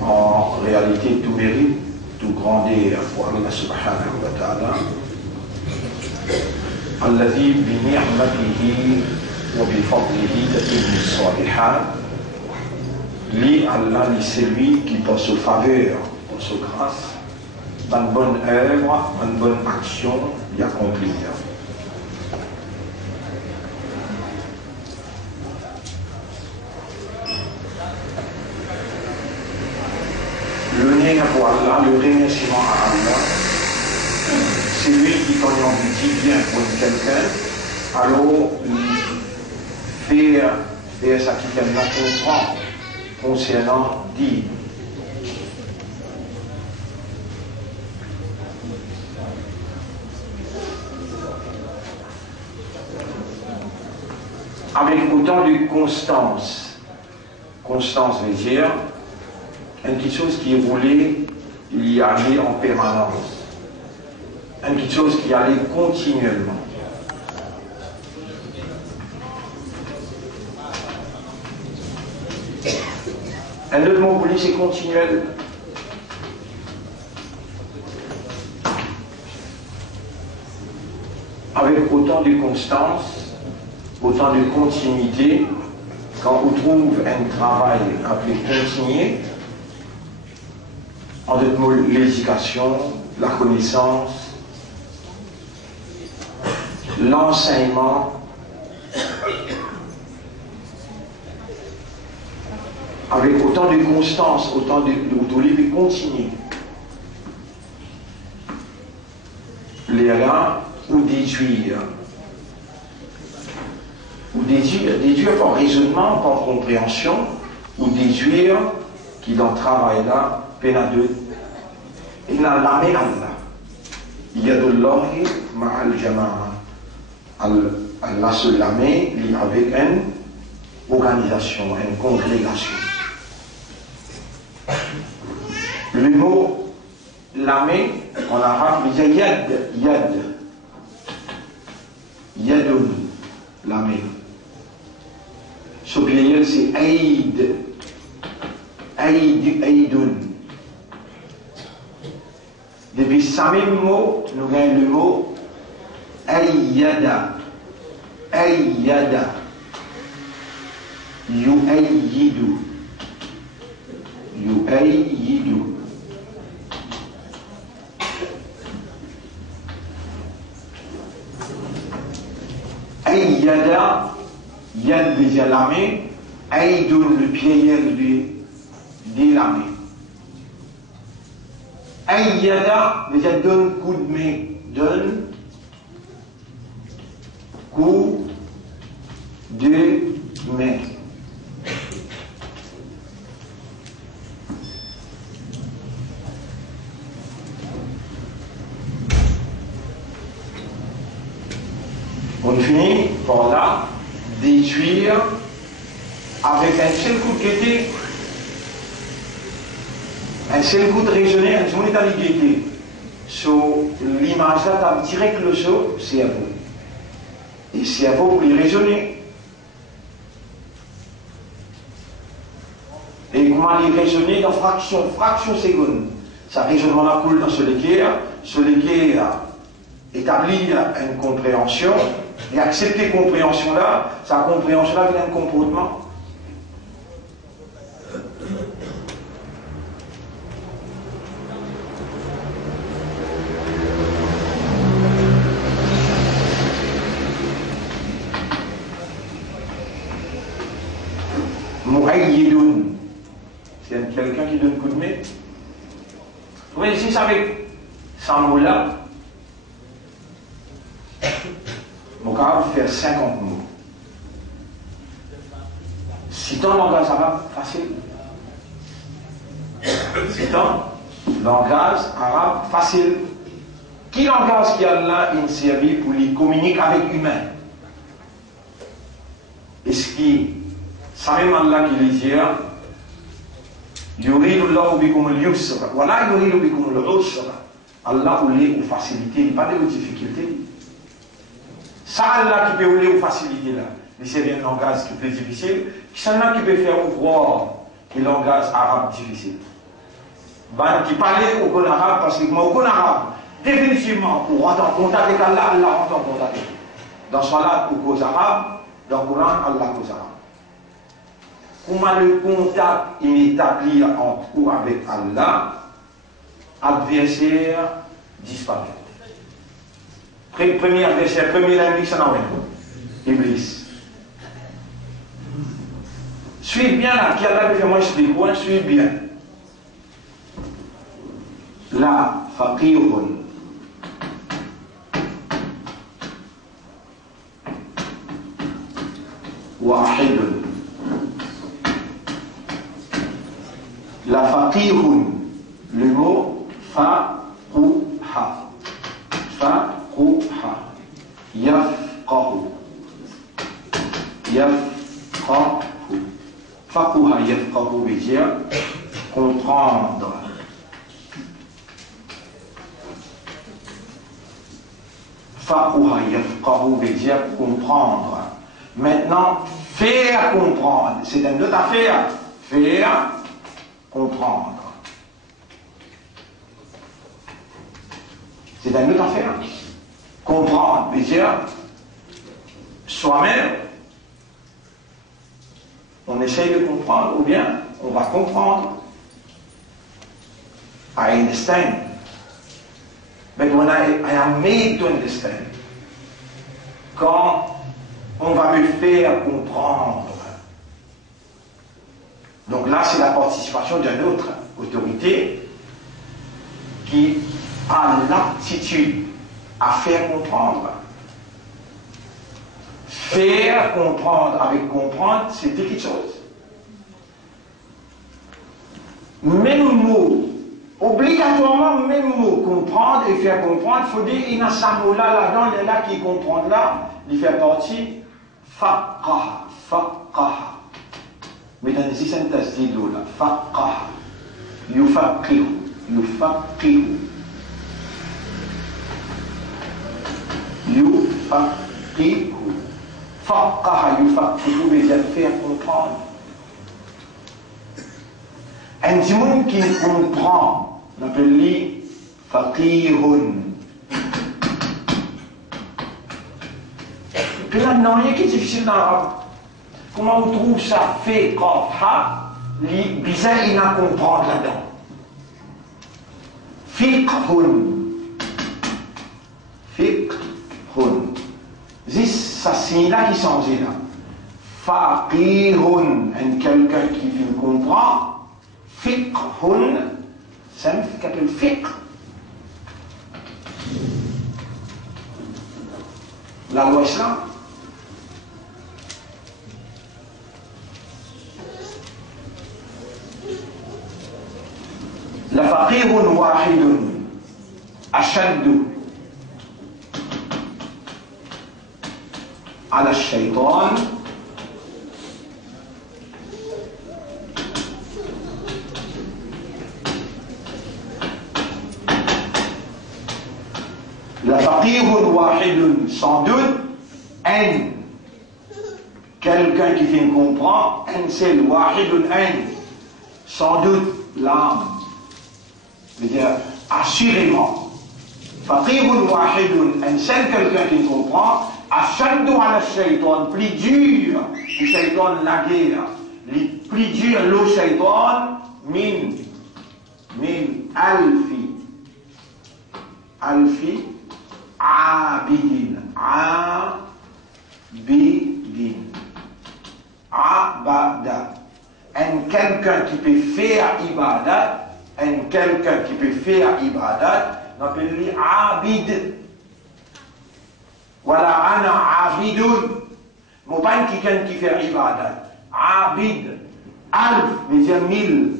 En réalité, tout mérite, tout grandeur pour Allah subhanahu wa ta'ala. Alladhi bi ni'matihi wa bi fadlihi tatimmu as-salihat. Lui, Allah, c'est lui qui, par sa faveur, par sa grâce, dans une bonne œuvre, une bonne action, y accomplit. Pour Allah, le remerciement à Allah, c'est lui qui, quand on lui dit bien pour quelqu'un, alors faire ça qui quelqu'un comprend concernant dire. Avec autant de constance veut dire une petite chose qui est roulée, il y allait en permanence. Une petite chose qui allait continuellement. Un autre mot pour lui, c'est continuel. Avec autant de constance, autant de continuité, quand on trouve un travail appelé continuer, en d'autres mots, l'éducation, la connaissance, l'enseignement, avec autant de constance, autant de continuer. L'IRA ou déduire. Ou déduire par raisonnement, par compréhension, ou déduire qui dans le travail là, peine à deux. Il n'a l'âme Allah. Il y a de l'or ma'al jama'a. Allah se l'âme avec une organisation, une congrégation. Le mot l'âme en arabe veut dire yad. Yadun, l'âme. Ce pluriel c'est aïd. Aïdun. Depuis ce même mot, nous avons le mot aïyada. Aïyada. Yu'ayyidu. Yu'ayyidu. Aïyada, yad veut dire la main, aïdun le pluriel de la main. Aïyada veut dire donne coup de main, donne coup de main. On finit par là déduire avec un seul coup de gaieté, un seul coup de raisonner, un seul état de gaieté. So, l'image là, tu direct le saut, c'est à vous. Et c'est à vous pour y raisonner. comment il raisonner dans fraction seconde. Ça raisonnement-là coule dans celui qui a établi une compréhension, et accepter compréhension-là, sa compréhension-là vient un comportement. Mu'ayyidoun, c'est quelqu'un qui donne coup de main. Vous voyez, si c'est avec 100 mots-là, mon capable de faire 50 mots. Si ton langage arabe, facile. Si ton langage arabe, facile. Qui langage qui a là une série pour lui communiquer avec humain? Est-ce qu'il savez Allah qui les dit Yuridu Allahu bikum al-yusra wa la yuridu bikum al-usra. Allah voulait vous faciliter, pas de difficultés. Ça Allah qui peut vous faciliter là. Mais c'est un langage qui est plus difficile. C'est là qui peut faire voir le langage arabe difficile. Ben, qui parlait au bon arabe parce que moi au bon arabe, définitivement, pour rentrer en contact avec Allah, Allah rentre en contact avec lui. Dans ce cas-là, pour cause arabe, dans le Coran, Allah cause arabe. Comment le contact est établi entre vous avec Allah, adversaire disparaît. Premier adversaire, premier ennemi, ça n'en est pas. Iblis. Suis bien là, qui a là, que moi je dis quoi, suis bien. Là, faqirun. Wahidun. La faqirun, le mot faqouha. Faqouha. Yafqahu. Yafqahu. Faqouha yafqahu veut dire comprendre. Faqouha yafqahu veut dire comprendre. Maintenant, faire comprendre, c'est une autre affaire. Faire comprendre. C'est une autre affaire. Comprendre veut dire soi-même, on essaye de comprendre ou bien on va comprendre. I understand. But when I am made to understand, quand on va me faire comprendre. Donc là, c'est la participation d'une autre autorité qui a l'aptitude à faire comprendre. Faire comprendre avec comprendre, c'est quelque chose. Même mot, obligatoirement même mot, comprendre et faire comprendre, il faut dire, il y a ce mot-là, là-dedans, il y en a qui comprennent là, il fait partie, faqaha, faqaha. Mais dans les systèmes d'asilo, là, faqaha, yufaqihu, yufaqihu. Yufaqihu. Faqaha, yufaqihu, veut dire faire comprendre. Un monde qui comprend, on appelle lui faqihun. Puis là, non, rien qui est difficile dans l'arabe. Comment on trouve ça? Fait, qaf, bizarre, il n'a comprendre là-dedans. Fiqhun. Fiqhun. Ça signe là qui s'en dit là. Faqihun, quelqu'un qui veut comprendre. Fiqhun, ça me fait qu'appelle fiqh. La loi islam. La faqihun wahidun ashaddu ala ash-shaytan la faqihun wahidun, sans doute, quelqu'un qui fait comprendre, un seul, wahidun, sans doute l'âme. C'est-à-dire, assurément. Faqihun wahidun, un seul quelqu'un qui comprend, ashaddu ala shaytan, plus dur, le shaytan la guerre, plus dur le shaytan, min alfi, abidin, abada. Un quelqu'un qui peut faire ibadat, on appelle lui abid. Voilà, ana abidun. Mon pas quelqu'un qui fait ibadat. Abid. Alf veut dire 1000.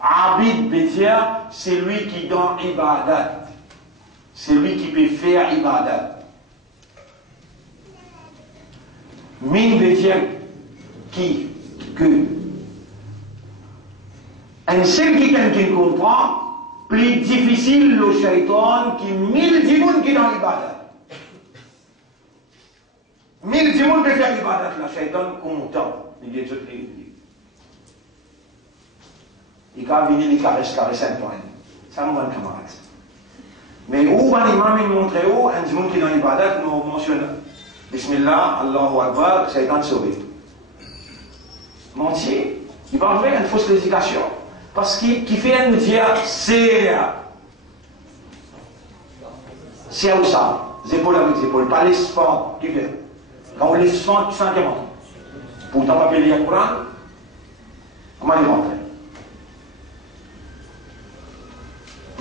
Abid veut dire c'est lui qui donne ibadat. C'est lui qui peut faire ibadat. Min veut dire qui, que. Un seul quelqu'un qui comprend, plus difficile le shaitan qui 1000 dimoun qui dans l'ibadat. 1000 dimoun peut faire l'ibadat, le shaitan content. Il est tout libre. Il va venir, il caresse un point. Ça me va un camarade. Mais où va l'imam il montre où, un dimoun qui dans l'ibadat, nous mentionne Bismillah, Allahu Akbar, shaitan sauvé. Mentir, il va faire une fausse éducation. Parce qu'il fait nous dire, c'est où ça? Épaules avec épaules, pas les fentes, qui fait. Quand on les fentes, tu sens qu'il monte. Pourtant, on va payer le Coran, comment il rentre?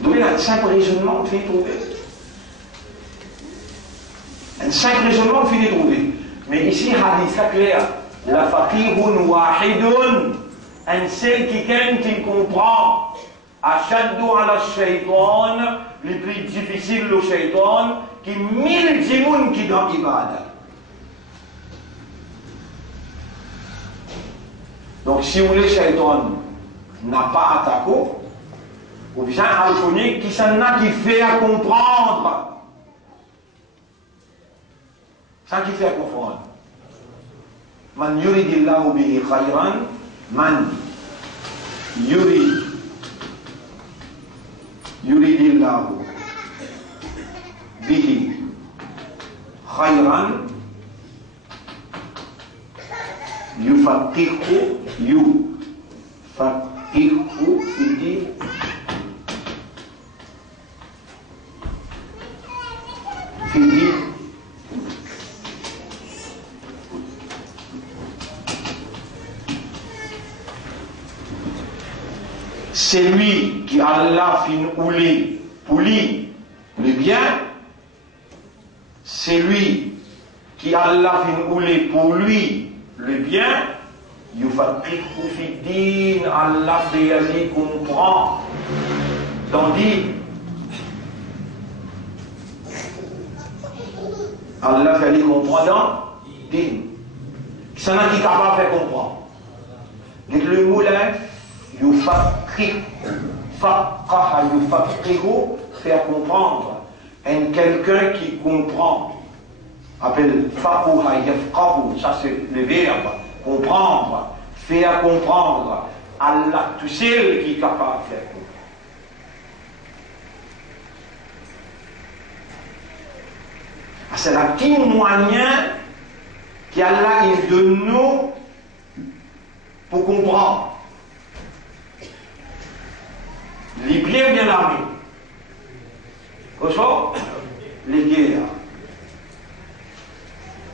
Donc, il y a un simple raisonnement, on finit de trouver. Un simple raisonnement, on finit de trouver. Mais ici, hadith, c'est clair. La faqihun wahidun. Un seul quelqu'un qui comprend, ashaddu ala shaytan, le plus difficile le shaytan, qui 1000 djimoun qui dans ibadah. Donc si vous voulez, shaytan n'a pas attaqué, ou bien alphonique qui s'en a qui fait à comprendre. Ça qui fait à comprendre. Man yuridillahu bihi khayran, man yuridillahu bihi khayran yufaqihu fi din. C'est lui qui Allah fin oulé pour lui le bien. C'est lui qui Allah fin oulé pour lui le bien. Yufaqihu fi din, Allah fait lui comprend dans din. Allah fait lui comprendre dans din. C'est un qui est capable de faire comprendre. Dites le mot là. Yufaqihu, faqaha yufaqihu, faire comprendre. Un quelqu'un qui comprend, appelle faqaha yafqahu, ça c'est le verbe, comprendre, faire comprendre. Allah, tout seul qui est capable de faire comprendre. C'est la petit moyen qu'Allah il donne nous pour comprendre. Les bien armés. Comment? Les guerres.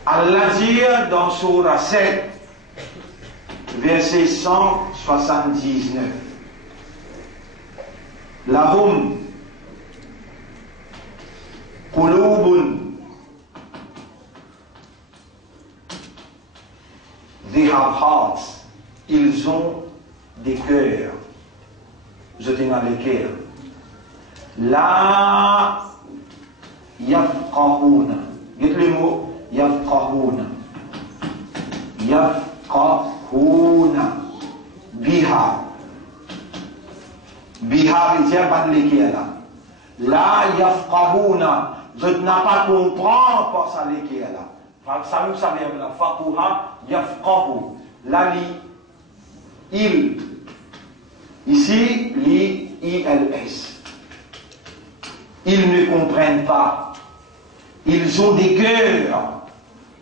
Allah dit dans Surah 7, verset 179. Lahum qulubun, they have hearts. Ils ont des cœurs. Jeter dans les cœurs. La yafqahuna. Dites le mot yafqahuna. Yafqahuna. Biha. Biha veut dire pas de l'équerre là. La yafqahuna. Je n'ai pas comprendre par ça l'équerre là. Ça nous savait la faqouha yafqahu. La li. Il Ici, l'ILS. Ils ne comprennent pas. Ils ont des cœurs,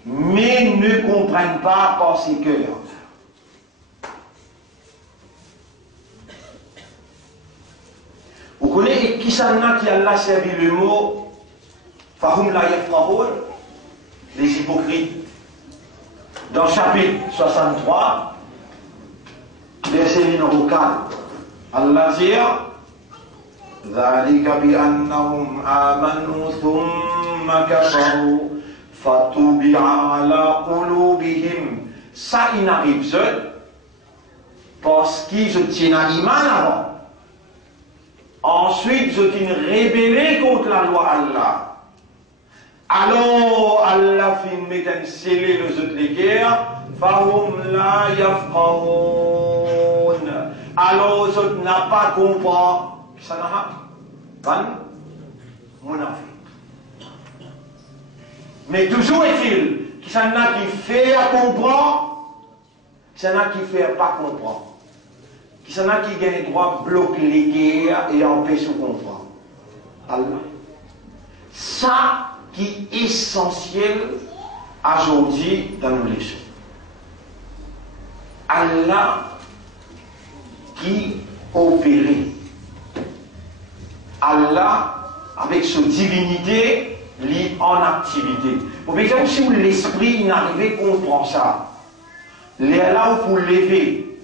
mais ne comprennent pas par ces cœurs. Vous connaissez qui s'en a qui a servi le mot Fahum la yafqahun, les hypocrites. Dans le chapitre 63, verset numéro 4, Allah dit ذلك بأنهم آمنوا ثم كفروا فطبع على قلوبهم. Ça, il n'arrive seul parce qu'ils se tiennent à l'iman avant. Ensuite, je t'ai rébellé contre la loi Allah. Alors, Allah fit mettre un scellé le zut les guerres. Fahum la yafqahun. Alors, je n'a pas compris. Ça n'a pas. Munafiq. Mais toujours est-il qu'il y en a qui fait comprendre, qu'il y en a qui fait pas comprendre. Qu'il y en a qui gagnent le droit, bloquent les guerres et empêchent de comprendre. Allah. Ça qui est essentiel aujourd'hui dans nos leçons. Allah qui opère. Allah, avec sa divinité, lit en activité. Pour exemple, si l'esprit n'arrivait à comprendre ça, il est là pour lever,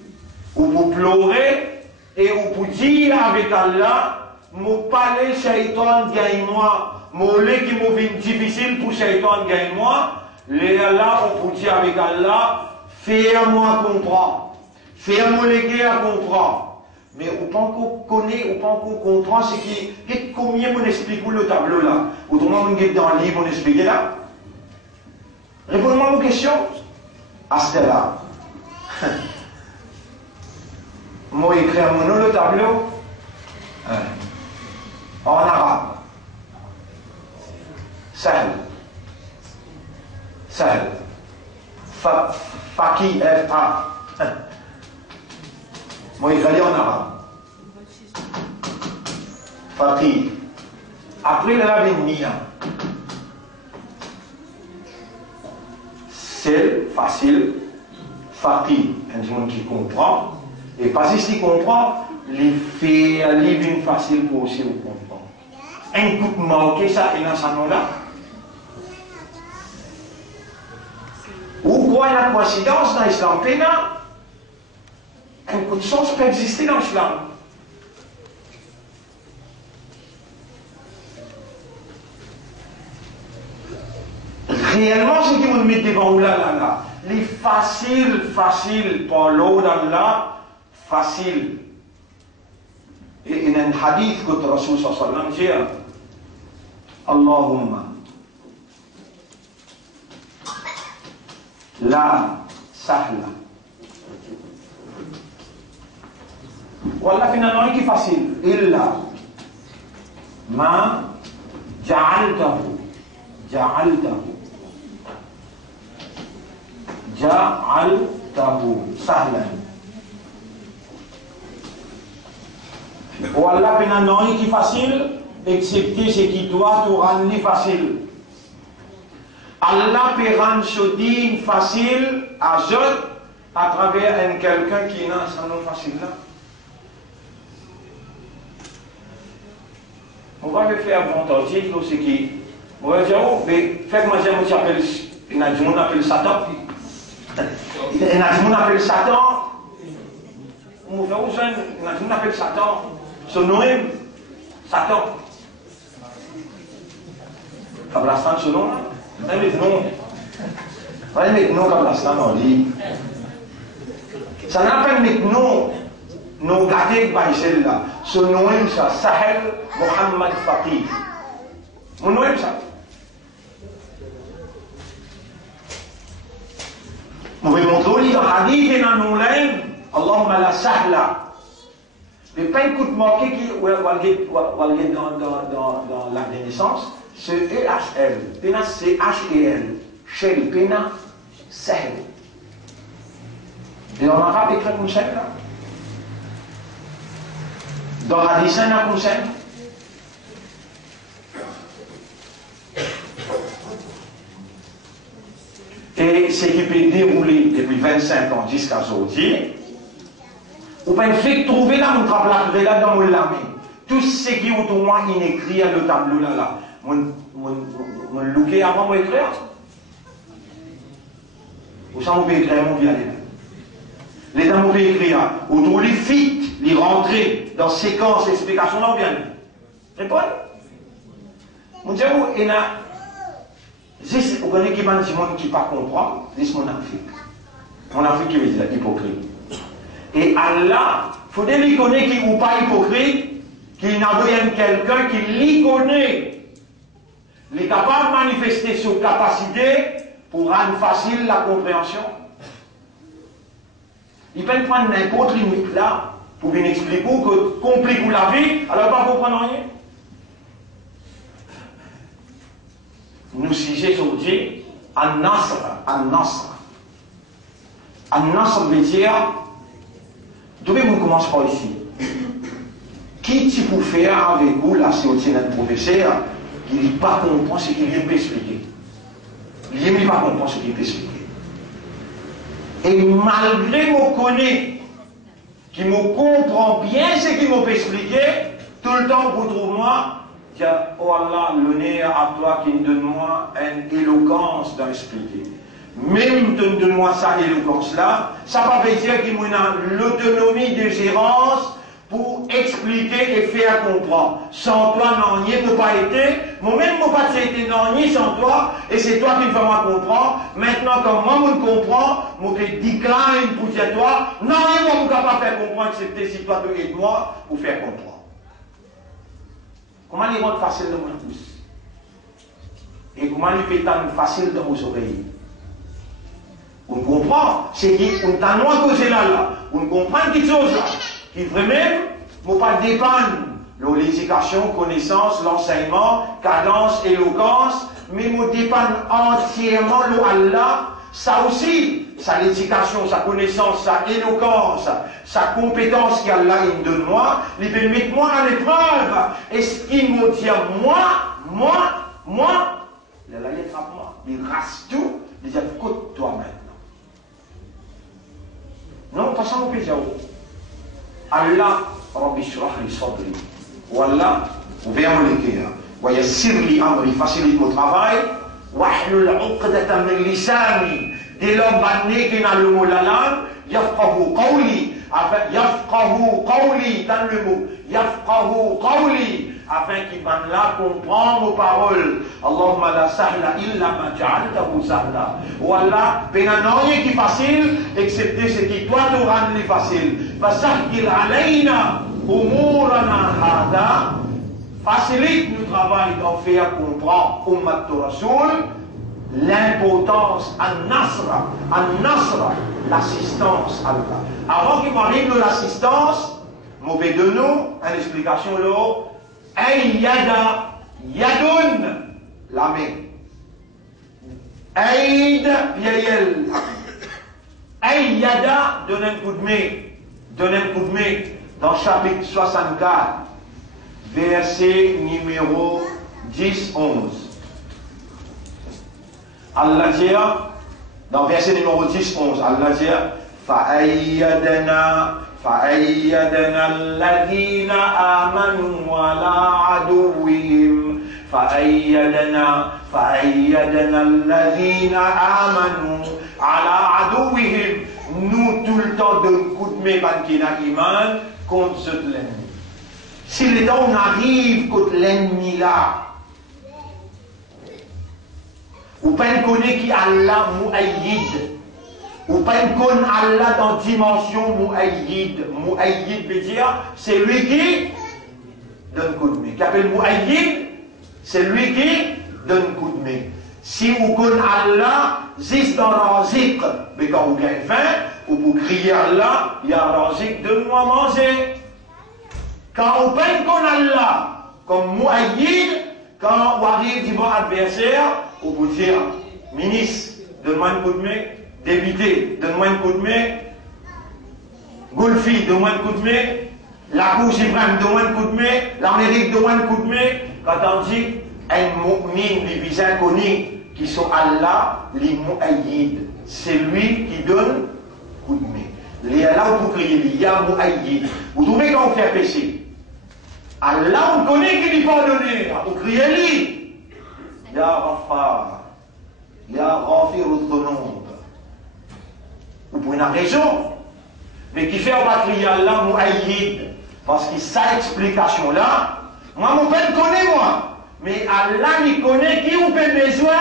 ou pour pleurer, et ou pour dire avec Allah, mon palais shaitan gagne-moi, mon lait qui m'a vu difficile pour shaitan gagne-moi, il est là pour dire avec Allah, fais-moi comprendre, fais-moi les guerres comprendre. Mais au pas qu'on connaît, au pas qu'on comprend, c'est que combien on explique le tableau là. Autrement, on est dans le livre, on explique là. Répondez-moi aux questions. À ce là. Moi, écris mon nom le tableau. En arabe. Sahl. Sahl. Faki, F-A. Moi, il fallait en arabe. Fatih. Après, il y avait Nia. C'est facile. Fatih, un monde qui comprend. Et pas si il comprend, les faits, les lignes faciles pour aussi comprendre. Un coup de manqué, ça, et dans ce nom-là. Ou quoi, il y a une coïncidence dans l'islam pénal? Un coup de sens peut exister dans l'islam. Réellement, ce qui vous met devant vous là, les faciles, par l'eau d'Allah, facile. Et il y a un hadith que le Rasul sallallahu alayhi wa sallam dit, Allahumma, la sahla. Wallah finalement qui est facile. Illa ma ja'altahu sahlan. Wallah finalement qui est facile, excepté ce qui doit te rendre facile. Allah peut rendre ce dîme facile à jeune à travers quelqu'un qui n'a un nom facile là. On va le faire avantager, c'est qui. On va dire, oh, mais faites-moi dire, on appelle, il y a du monde appelle Satan. Il y a du monde appelle Satan. On va faire où ça? Il y a du monde appelle Satan. Son nom est Satan. Kablastan, ce nom là? Mais non. Mais non, Kablastan, on dit. Ça n'appelle maintenant. Nous gardons par celle-là. Ce nom est ça, Sahel Mohammed Faqih. Mon nom est ça. Vous pouvez montrer dans le hadith et dans nos langues, Allahumma la sahla. Mais pas un coup de manqué qui est dans la Renaissance, c'est E-H-L. Pena C-H-E-L. Shell, Pena, Sahel. Et en arabe, écrit comme ça là. Dans la dessin, un conseil. Et ce qui peut dérouler depuis 25 ans jusqu'à aujourd'hui, ou bien fait trouver là, on travaille là dans mon lame. Tout ce qui est autour de moi, il écrit à le tableau là. Mon looké avant moi écrire. Ou ça, on peut écrire mon bien. Les dames, on peut écrire. Autour les fit, les rentrer dans séquence, explication, là, on vient. Répondez. Mon Dieu, il y a. Vous connaissez qui va dire qui ne pas comprendre, c'est mon Afrique. Mon Afrique qui veut dire hypocrite. Et Allah, il faudrait lui connaître qui ou pas hypocrite, qu'il n'a rien quelqu'un qui lui connaît. Il est capable de manifester sa capacité pour rendre facile la compréhension. Il peut prendre n'importe limite là pour bien expliquer que complique la vie, alors pas comprendre rien. Nous sujet aujourd'hui, An-Nasr. An-Nasr. An-Nasr veut dire, devez-vous commencer par ici. Qui tu peux faire avec vous, là, si vous êtes un professeur, qui ne pas comprendre ce qu'il vient de expliquer. Il ne pas comprendre ce qu'il peut expliquer. Et malgré mon connaît, qui me comprend bien ce qu'il m'a expliqué, tout le temps, vous trouvez moi, oh Allah, l'honneur à toi qui me donne-moi une éloquence d'expliquer. Même donne-moi ça, éloquence-là, ça va veut dire qu'il me donne l'autonomie de gérance pour expliquer et faire comprendre. Sans toi, non, n'y peut pas été. Moi-même, mon pas été non, ni sans toi, et c'est toi qui me fais moi comprendre. Maintenant, comme moi, je comprends, je te décline pour dire toi, non, moi, je ne peux pas faire comprendre, excepté si toi, tu aides moi pour faire comprendre. Comment les rendre facile dans mon pouce? Et comment les pétales facile dans vos oreilles? On comprend, c'est qu'on t'a noir causé là. On comprend quelque chose là. Qui vraiment, ne pas dépendre l'éducation, connaissance, l'enseignement, cadence, éloquence, mais me dépendre entièrement Allah. Ça aussi, sa l'éducation, sa connaissance, sa éloquence, sa compétence qu'Allah il donne moi, il peut mettre moi à l'épreuve. Et ce qu'il me dit moi, il a la lettre à moi, il rase tout, il dit écoute toi maintenant. Non, pas ça on peut dire. Allah, Rabbi shrah li sadri. Wallah, ouvert mon cœur. Wa yassir li amri, facilite mon travail. Wahlul uqdatan min lisani. Dès l'homme banné qui n'a le mot la langue, yafqahu qawli. Yafqahu qawli, dans le mot. Yafqahu qawli. Afin qu'il van là comprendre nos paroles. Allahumma la sahla illa ma ja'altahu sahla. Wallah, rien qui est facile, excepté ce qui toi te rend les facile. Fasahil alayna umurana hada. Facilite le travail d'en faire comprendre Ummat Rasoul l'importance an-Nasra, l'assistance à Allah. Avant qu'il m'arrive de l'assistance, mauvais de nous, une explication là, ay yada, yadun, la main. Aïd, yayel. Ay yada, donne un coup de main, dans chapitre 64, verset numéro 10-11. Allah dit, dans verset numéro 10-11, Allah dit, فأيدنا الذين آمنوا على عدوهم فأيدنا الذين آمنوا على عدوهم. Nous tout le temps de coup de main qui n'a iman contre ce l'ennemi. Si le temps on arrive contre l'ennemi là, ou pas connaître qui Allah mu'ayyid. Ou pas connaître Allah dans dimension mu'ayyid. Mu'ayyid veut dire c'est lui qui donne coup de main. Qui appelle mu'ayyid, c'est lui qui donne coup de main. Si vous connaissez Allah, juste dans razik, mais quand vous avez faim, ou vous criez Allah, il y a razik, donne-moi manger. Quand vous connaissez Allah comme mu'ayyid, quand vous arrivez devant adversaire, vous vous dites, ministre, donne-moi un coup de main. Député, donne-moi un coup de main. Golfi, donne-moi un coup de main. La Cour suprême donne un coup de main, l'Amérique donne un coup de main, quand on dit un mu'min, les visins connus, qui sont Allah, les mu'ayyid. C'est lui qui donne coup de main. Les Allah, vous criez, les ya mu'ayyid. Vous trouvez quand on fait péché? Allah, on connaît qu'il est pardonné. Vous criez lui. Ya Rafar, Ya Rafir Udhunub. Ou pour une raison. Mais qui fait on va crier Allah mu'ayyid. Parce que sa explication là, moi mon père connaît moi. Mais Allah il connaît qui vous fait besoin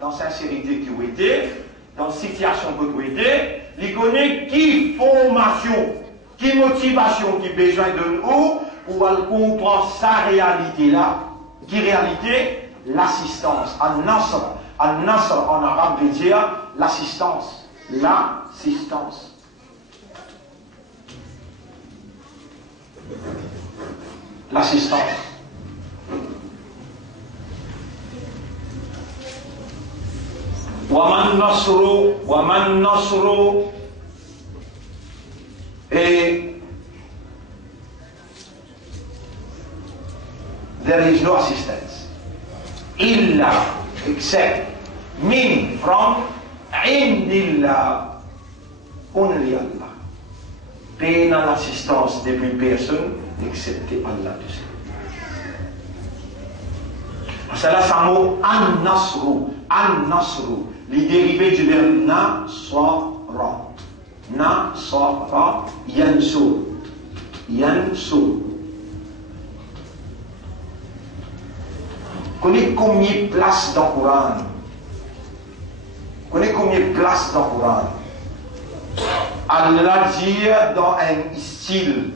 dans sincérité qui vous était, dans situation que vous était, il connaît qui formation, qui motivation qui besoin de nous pour comprendre sa réalité là. Qui réalité? L'assistance. An-Nasr. An-Nasr en arabe veut dire l'assistance. L'assistance. L'assistance. Waman Nasru et there is no assistance illa except min from indillah only Allah. Pas dans l'assistance depuis personne excepté Allah tout seul. Cela c'est un mot an-nasru. An-nasru, les dérivés du verbe nasara. Nasara, yansur. Yansur. Connaissez combien de places dans le Coran? Connaissez combien de places dans le Coran? Allah dit dans un style.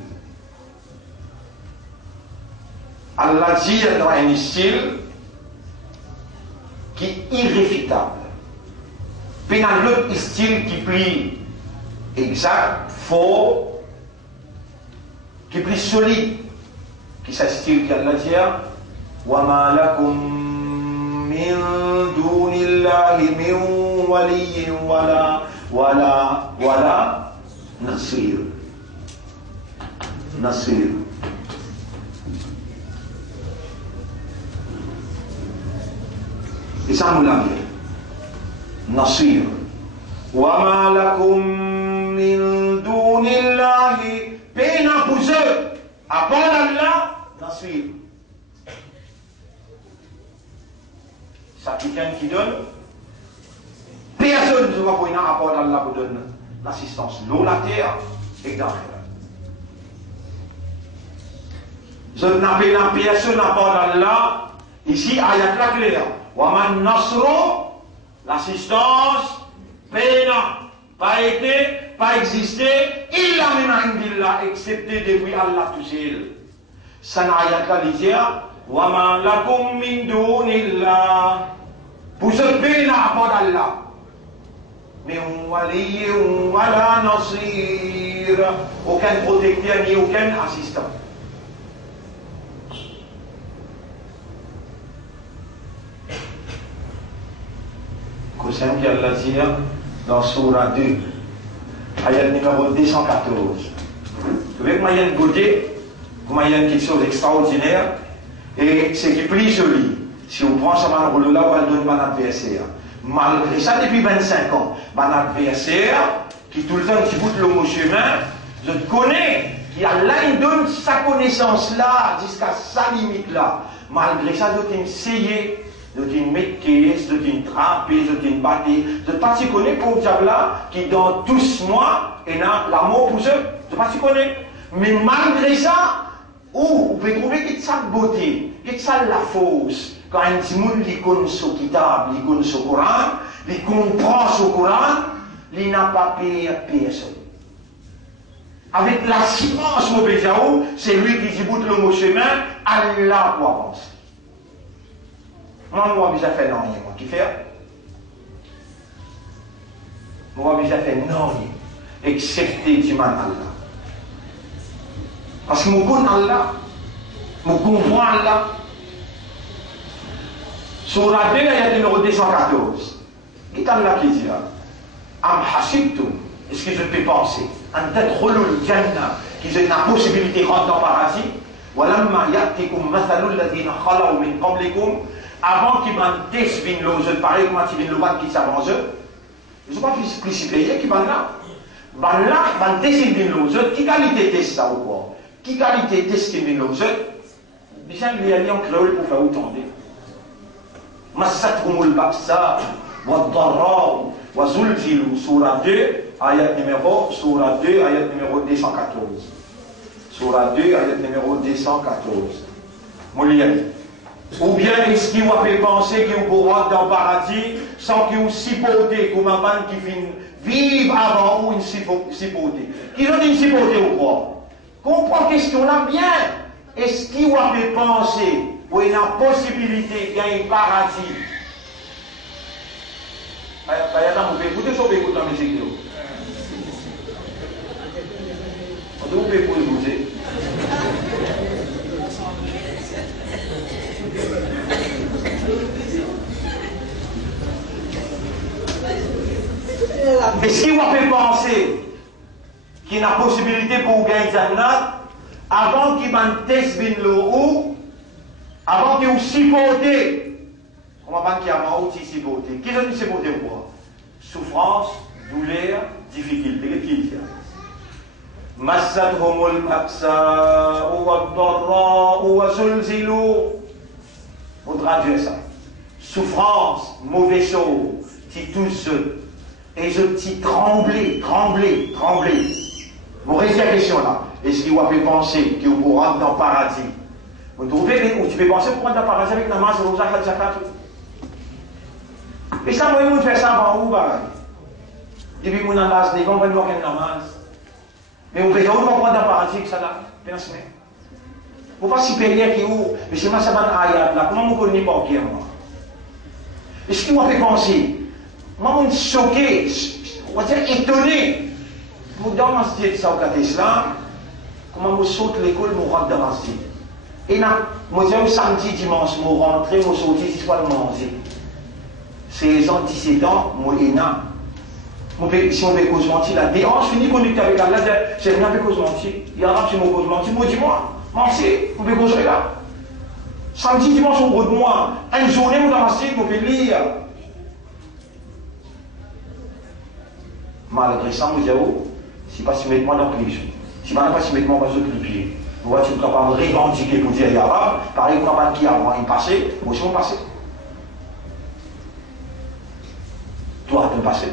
Allah dit dans un style qui est irréfutable. Puis dans l'autre style qui plie exact, faux, qui plie solide, qui est style qui Allah dit وَمَا لَكُمْ مِنْ دُونِ اللَّهِ مِنْ وَلِيٍّ وَلَا نَصِيرٍ. نصير. Et ça nous l'a dit. Nasir. وَمَا لَكُمْ مِنْ دُونِ اللَّهِ Pena pour eux. À part Allah, Nasir. Ça quelqu'un qui donne. Personne ne va pour une à part Allah pour donner l'assistance. L'eau, la terre et dans je n'appelle la personne à part Allah. Ici, ayat la claire. Waman Nasro, l'assistance, pena, pas été, pas existé, il a même indillah, excepté depuis Allah tout seul. Ça n'a ayat la dire, Waman lakum min dunillah. Pour ce pena à part Allah. Mais on wali, on wala nasir. Aucun protecteur ni aucun assistant. Comme Allah dit dans Surah 2, ayat numéro 214. Vous voyez comment il y a une beauté, comment il y a une chose extraordinaire, et ce qui plie sur lui. Si on prend ça, on le là, on donne mon adversaire. Malgré ça, depuis 25 ans, mon adversaire, qui tout le temps qui boute le mot chemin, je te connais, qui Allah il donne sa connaissance là, jusqu'à sa limite là. Malgré ça, je t'ai essayé. De une métier, de une trapée, de une bâtie, de pas s'y connaître pour diable là, qui dans tous moi, et dans l'amour pour eux, de pas s'y connaître. Mais malgré ça, vous pouvez trouver que ça beauté, que ça la fausse. Quand un petit monde il connaît ce kitab, il connaît ce Coran, il comprend ce Coran, il n'a pas payé personne. Avec la silence, mon béjaou, c'est lui qui dit bout le mot chemin, Allah pour avancer. Moi, j'ai fait non, moi qui fait. Moi, j'ai fait non, excepté du man Allah. Parce que je connais Allah, je comprends Allah. Sur la 2, il y a le numéro 214. Qui est Allah qui dit là? Am hasibtum, est-ce que je peux penser? en tadkhulul jannah, qu'ils aient la possibilité de rentrer dans le paradis. Walamma ya'tikum mathalul ladina khalaw min qablikum, avant qu'ils m'en desvinent l'eau, pareil comment ils viennent le battre qui s'avance eux. Ils ne sont pas plus payés qui vont là. Van là, van desvinent l'eau, qui qualité test ça ou quoi? Qui qualité test qui vient l'eau? Bien, il y a un créole pour faire autant de. Massatkumul baksa, wa dharra, wa zulzilu, surah 2, ayat numéro 214. Surah 2, ayat numéro 214. Mouliane. Ou bien est-ce qu'il va faire penser qu'il pourra dans le paradis sans qu'il y supporté comme un man qui vive avant ou une supporté? Qui ont une supporté ou quoi? Comprends la question là bien. Est-ce qu'il va faire penser qu'il y a une possibilité de gagner le paradis? Vous pouvez écouter ça, vous pouvez écouter la musique. Vous pouvez écouter. Est-ce qu'il va faire penser qu'il y a une possibilité pour gagner Jannat avant qu'il m'en teste l'eau, avant qu'il y supporté? On va pas qu'il y a un outil supporté. Qui est supporté ou quoi? Souffrance, douleur, difficulté. Qu'est-ce qu'il y a? Massadhumul baksa wa dharra wa zulzilu. On traduit ça. Souffrance, mauvais chose, qui tous ceux. Et je dis trembler. Vous restez la question là. Est-ce qu'il va faire penser qu'il pourra rentrer dans le paradis? Vous trouvez où tu peux penser pour rentrer dans le paradis avec namaz et rosa et zakat? Et ça, moi, je fais ça avant où, pareil. Depuis mon namaz, les gens vont voir quel namaz. Mais vous pouvez où rentrer dans le paradis que ça là? Pensez. Vous ne pouvez pas si payer qui où? Mais c'est ma sabane ayat là. Comment vous connaissez pas qui moi? Est-ce qu'il va faire penser? Moi, je suis choqué, on va dire étonné. Je dans ma cité de Saoukat Islam, comment je saute l'école, je rentre dans ma cité. Et là, moi, je samedi, dimanche, je rentre, je saute, c'est pas le manger. C'est les antécédents, moi, et là. Si on veut cause mentir, la déhanche, je finis connecté avec Allah, c'est rien avec cause mentir. Il y a un c'est mon cause mentir, moi, dis-moi, mentir, vous pouvez causer là. Samedi, dimanche, au bout de moi, une journée, dans ma cité, vous pouvez lire. Malgré ça, vous dites, si pas si mettre moi dans le prison, si pas si mettre moi dans le pied, vous voyez, tu ne peux pas me revendiquer pour dire Yara, pareil, vous ne pas qui a un passé, moi aussi mon passé. Toi, ton passé.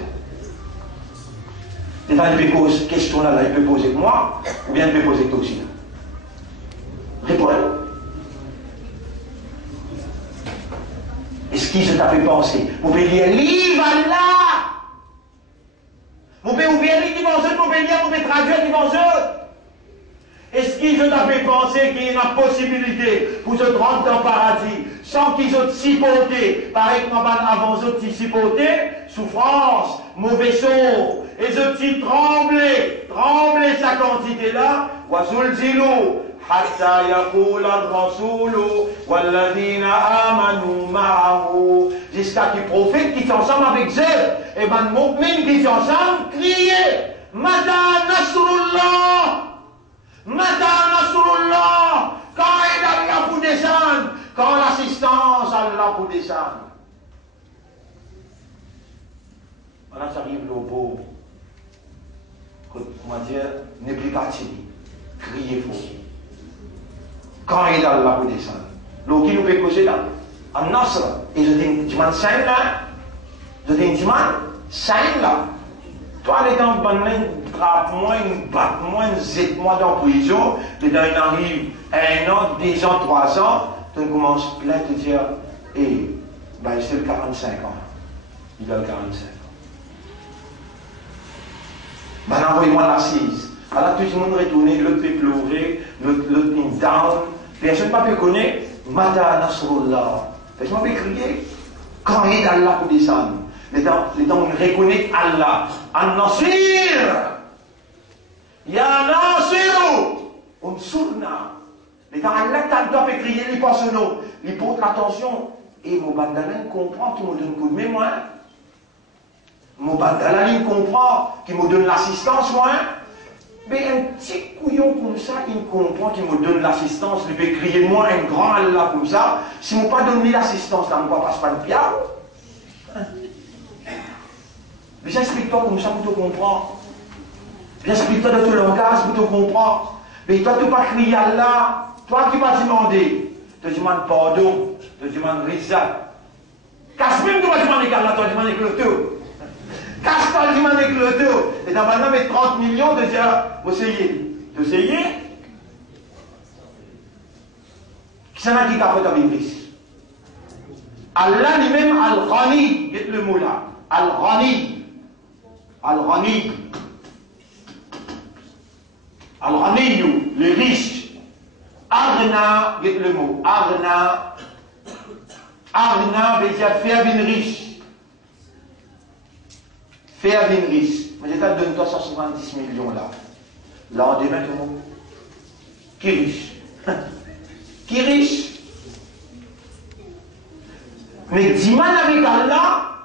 Et là, il peut poser cette question-là, il peut poser que moi, ou bien il peut poser que toi aussi. Réponds. Est-ce qu'il se t'a fait penser? Vous pouvez lire livre là. Vous pouvez ouvrir les dimensions, vous pouvez lire, vous pouvez traduire les dimensions. Est-ce qu'ils ont fait penser qu'il y a une possibilité pour se rendre dans le paradis sans qu'ils aient supporté, pareil que avant ils ont supporté, souffrance, mauvais chose, et ils ont tremblé sa quantité-là, wazulzilu, hatta yaqul ar-rasulu, walladhina amanu ma'ahu, jusqu'à qu'ils prophètent qui sont ensemble avec eux, et ben mu'min qui sont ensemble, criez, Mata Nasrullah! Mata Nasrullah, quand est Allah pour descendre, quand l'assistance Allah pour descendre. Voilà, ça arrive le beau. On va dire, n'est plus parti. Criez fort. Quand est Allah pour descendre. L'eau qui nous fait causer là. En Nasr, et je dis, tu m'en sais là. Je dis, tu m'en sais là. Toi, les gens, trappe-moi, batte-moi, zette-moi dans la prison, les gens arrivent 1 an, 2 ans, 3 ans, tu commences plein de dire, ben, c'est le 45 ans. Il a le 45 ans. Maintenant, envoyez-moi l'assise. Alors, tout le monde retourne, l'autre peut pleurer, l'autre est down. Personne ne peut connaître, Mata Nasrullah. Personne ne peut crier. Quand est Allah pour descendre? Les gens reconnaissent Allah. An-Nasir! Ya Nasiru! Unsurna! Les gens, Allah t'a fait crier, ils pensent non. Ils portent attention. Et mon bandalin comprend qu'il me donne un coup de mémoire. Mon bandalin comprend qu'il me donne l'assistance, moi. Mais un petit couillon comme ça, il comprend qu'il me donne l'assistance, il peut crier moi un grand Allah comme ça. Si je ne pas donné l'assistance, là, je ne passe pas de pied. Mais j'explique-toi comme ça pour te comprendre. J'explique-toi de tout langage pour te comprendre. Mais toi, tu ne vas pas crier Allah. Toi qui vas demander, tu demandes pardon, tu demandes risa. Casse-même, tu vas demander qu'Allah, tu vas demander que le tout. Casse-toi, tu vas demander que le tout. Et dans maintenant, mais 30 millions, de dire, vous essayez. Tu essayez? Qui s'en a dit qu'à votre avis? Allah lui-même, Al-Ghani, dites le mot là. Al-Ghani. Al-Ghani. Al-Ghani, les riches. Arna, dites le mot. Arna. Arna veut dire faire bien riche. Faire bien riche. Mais je te donne toi 170 millions là. Là, on dit maintenant. Qui riche? Qui riche? Mais dis-moi avec Allah,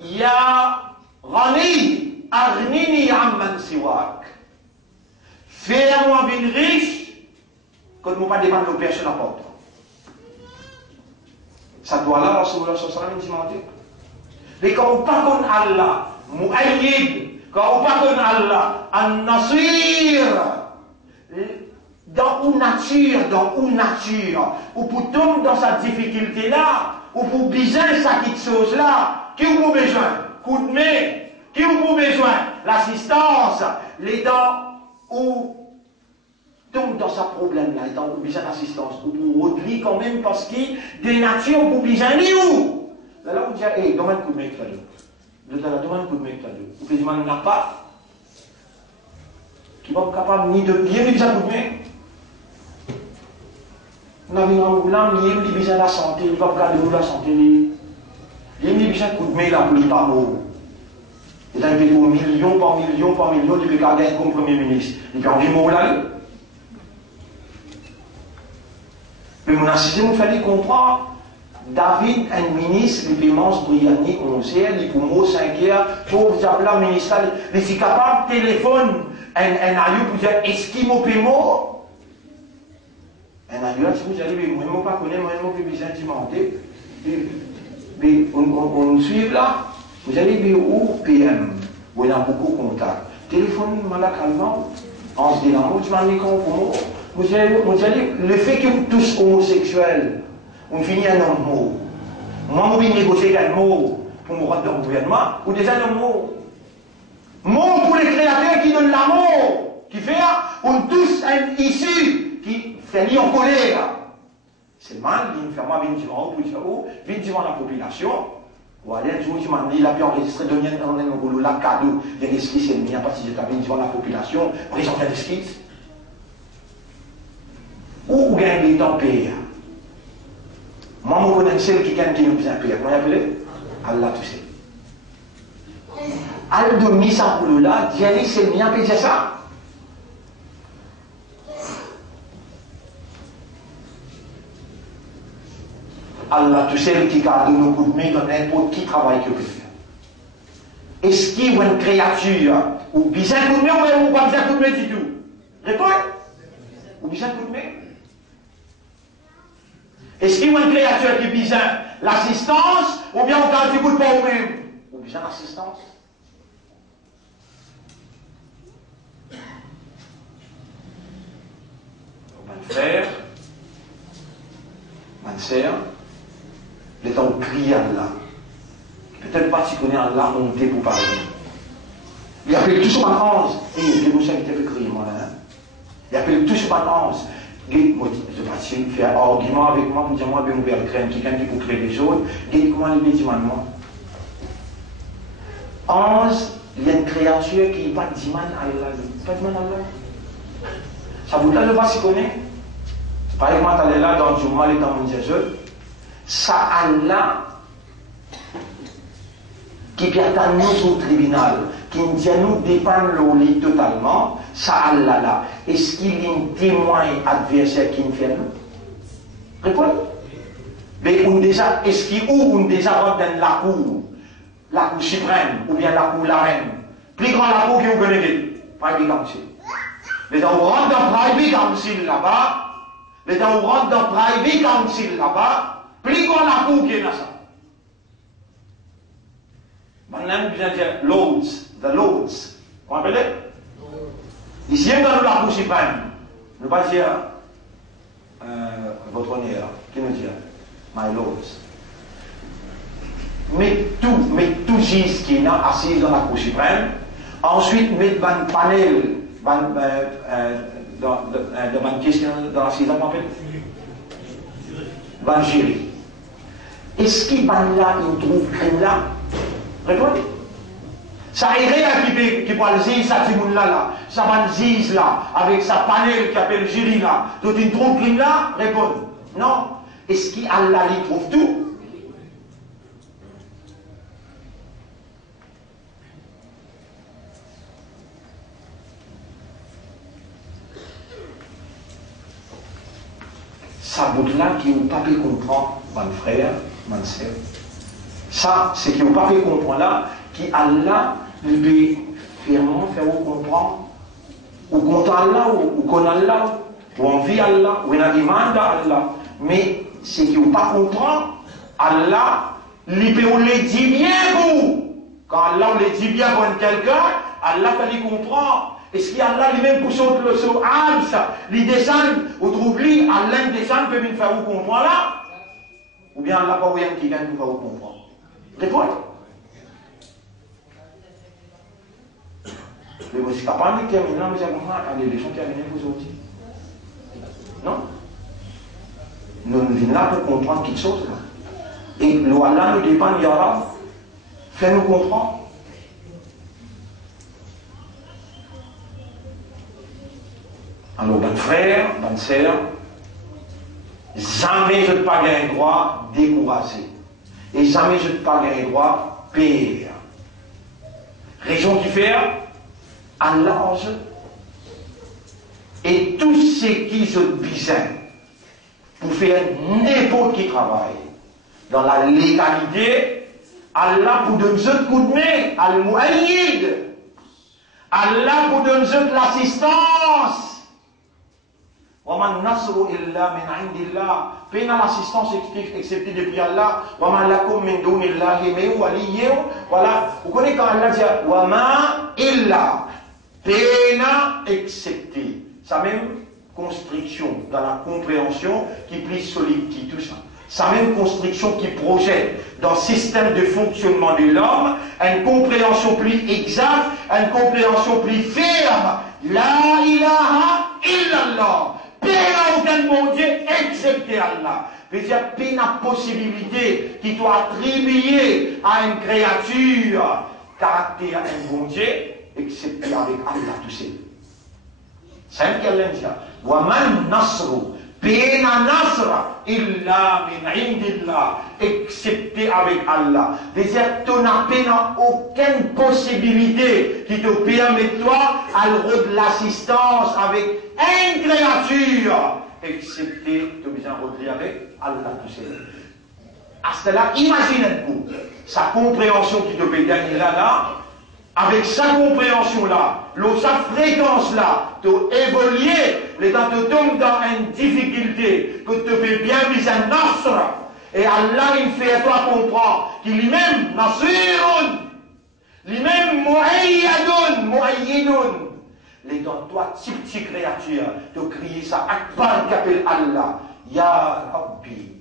il y a Rani, Arnini Amman Siwak. Fais-moi bien riche, quand je ne pas demander aux personnes à porte. Ça doit là, Rasulullah sallallahu alayhi wa sallam, mais quand on parle Allah, Mu'ayyid, quand on parle Allah, An-Nasir, dans une nature, ou pour tomber dans cette difficulté-là, ou pour besoin ça quelque chose là, qui vous besoin? Coup de main, qui vous besoin? L'assistance, les dents, ou tombe dans ce problème-là, et donc besoin d'assistance, ou pour redire quand même parce qu'il des natures pour besoin de où? Là, vous dites, hey, donne un coup de main, donne un coup de main, vous pouvez demander, n'a pas, qui va pas capable ni de bien besoin de coup de main. Nous avons un blanc, il a besoin de la santé, il va regarder où la santé. Il a besoin de coup de main, là, pour les pas morts. Il a fait pour millions par millions par millions, il peut garder comme Premier ministre. Il a envie de mourir là. Mais mon assistant, il fallait comprendre. David, un ministre, il pense Briani, 11h, il pour moi 5h, pour vous appeler un ministère, mais si capable, téléphone, un aïe pour dire, est-ce qu'il m'a payé mort? Un avion, si vous allez, moi, je ne pas connaître, moi, je ne pas besoin de demander. Mais on suit là, vous allez au PM, où il y a beaucoup de contacts. Téléphone, calmement, en se disant, je m'en ai compte pour moi. Vous allez, le fait que vous tous homosexuels, on finit un homme mot. Moi, je vais négocier un mot pour me rendre dans le gouvernement, ou déjà un mot. Mot pour les créateurs qui donnent l'amour, qui fait, on tous un issu, qui fait en colère. C'est le mal, il fait moi, bien devant la population. Ou aller un jour, tu m'as dit, il a pu enregistrer, donner un là, cadeau, il y a des skis, c'est le mien, parce que j'étais bien devant la population, présenter des skis. Où gagne des temps payés? Moi, je connais celle qui gagne qui nous bien payé. Comment appelé? Allah, tu sais. Al de mise en boulot là, d'y aller, c'est le mien, payer ça. Allah, tu sais, qui garde nos coups de main dans n'importe qui travail que vous faites. Est-ce qu'il y a une créature ou besoin de coup de main ou pas besoin de coup de main du tout? Réponds. Ou besoin de coup de main? Est-ce qu'il y a une créature qui a besoin l'assistance ou bien on garde du coup de main ou même? Ou besoin d'assistance? On va le faire. On va le faire. Le temps de crier à Allah. Peut-être pas si connaît Allah, on était pour parler. Il appelle tout sur ma ange. Et il vous savez que crier, moi là. Il appelle tout sur ma ange. Je vais faire un argument avec moi, me dire moi, mon père crème, quelqu'un qui peut créer des choses. Comment il dit moi? Ange, il y a une créature qui n'est pas d'Iman à Allah. Pas d'Iman à Allah. Ça vous plaît de voir si connaît? Par exemple, tu es là dans le journal et dans mon Dieu. Ça Allah qui vient à nous au tribunal, qui nous dépend le lit totalement, ça Allah là. Est-ce qu'il y a un témoin adversaire qui nous fait nous? Répondez. Mais on déjà, est-ce qu'il ou on déjà rentre dans la cour suprême, ou bien la cour la reine? Plus grand la cour que vous connaissez, pas évident, monsieur. Les gens rentrent dans Private Council là-bas, les gens rentrent dans Private Council là-bas, plus qu'on a pour qui est dans ça. Maintenant, je viens dire Lords, the Lords. Vous vous rappelez? Ici, dans la Cour suprême, ne pas dire votre honneur, qui nous dit My Lords. Mais tout juge qui est assis dans la Cour suprême, ensuite mettre un panel dans une question dans la saison, on appelle van jury. Est-ce qu'il va là, il trouve crime là? Répondez. Ça irait qui va le juge, ça dit là, ça va le juge là, avec sa panel qui appelle le jury là, donc il trouve crime là? Répondez. Non. Est-ce qu'Allah il trouve tout? Ça bout-là qui n'a pas pu comprendre, mon frère, mon sœur. Ça, c'est qui n'a pas pu comprendre là, qui Allah lui firmement faire comprendre, ou contre Allah, ou contre Allah, ou envie Allah, ou une demande à Allah. Mais c'est qui n'a pas comprendre, Allah, lui peut le dit bien vous. Quand Allah le dit bien pour quelqu'un, Allah peut lui comprendre. Est-ce qu'il y a là lui-même pour sauter le saut à ça, lui descend, ou trouve-lui, Allah descend, peut me faire vous comprendre là? Ou bien Allah pas rien qui gagne pour faire vous comprendre? Répondez. Mais vous êtes capable de terminer, mais j'ai compris, quand l'élection terminée, vous aussi. Non? Nous venons là pour comprendre quelque chose là. Et le Allah nous dépend, Yara, fais-nous comprendre. Alors, bon frère, bonne sœur, jamais je ne pas gagner droit décourager. Et jamais je ne pas gagner droit payer. Raison qui fait à l'ange et tous ceux qui se besoin pour faire n'importe qui travail dans la légalité, Allah pour donner un coup de main, Al-Mu'ayyid, Allah pour donner l'assistance. وَمَا النَّصْرُ إِلَّا مِنْ عِنْدِ اللَّهِ. Pena l'assistance exceptée depuis Allah. وَمَا لَكُمْ مِنْ دُونِ اللَّهِ مِنْ وَلِيٍّ. Voilà. Vous connaissez quand Allah dit وَمَا إِلَّا. Pena excepté. Sa même construction dans la compréhension qui est plus solide, qui tout ça. Sa même construction qui projette dans le système de fonctionnement de l'homme une compréhension plus exacte, une compréhension plus ferme. La ilaha illallah. Père aucun bon Dieu excepté Allah. C'est-à-dire, pas la possibilité qui doit attribuer à une créature caractère un bon Dieu, excepté avec Allah tout seul. C'est un qu'elle dit. Wa man nasru. Pena nasra illa min indillah, excepté avec Allah. C'est-à-dire, tu n'as aucune possibilité qui te permet toi à de l'assistance avec une créature, excepté, tu as besoin de relier avec Allah tout seul. À cela, imaginez-vous sa compréhension qui te peut gagner là, avec sa compréhension-là, sa fréquence-là, tu évoluer, les temps te tombes dans une difficulté, que tu peux bien viser un nasra. Et Allah, il fait à toi comprendre qu'il lui-même, nasirun, lui-même, mu'ayyidun. Les temps, toi, petite créature, te crier ça, akbar qu'appelle Allah, Ya Rabbi,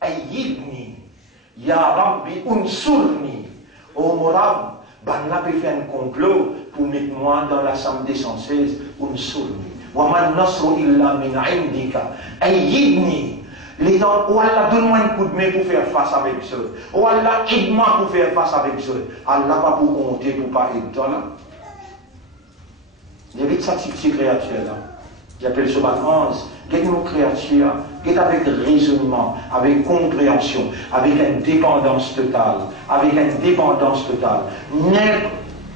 ayyidni, Ya Rabbi, unsurni, oh mon Rabb, ben là, peut faire un complot pour mettre moi dans l'Assemblée 116 une sourni. Wa man nasru illa min indika. Ayyidni. Les gens, oh Allah, donne-moi un coup de main pour faire face avec ça. Oh Allah, aide-moi pour faire face avec ça. Allah, pas pour compter, pour pas aider toi là. Il y avait cette petite créature là. J'appelle ce matin, qu'est-ce que nos créatures, qu'est-ce avec raisonnement, avec compréhension, avec une dépendance totale, N'est,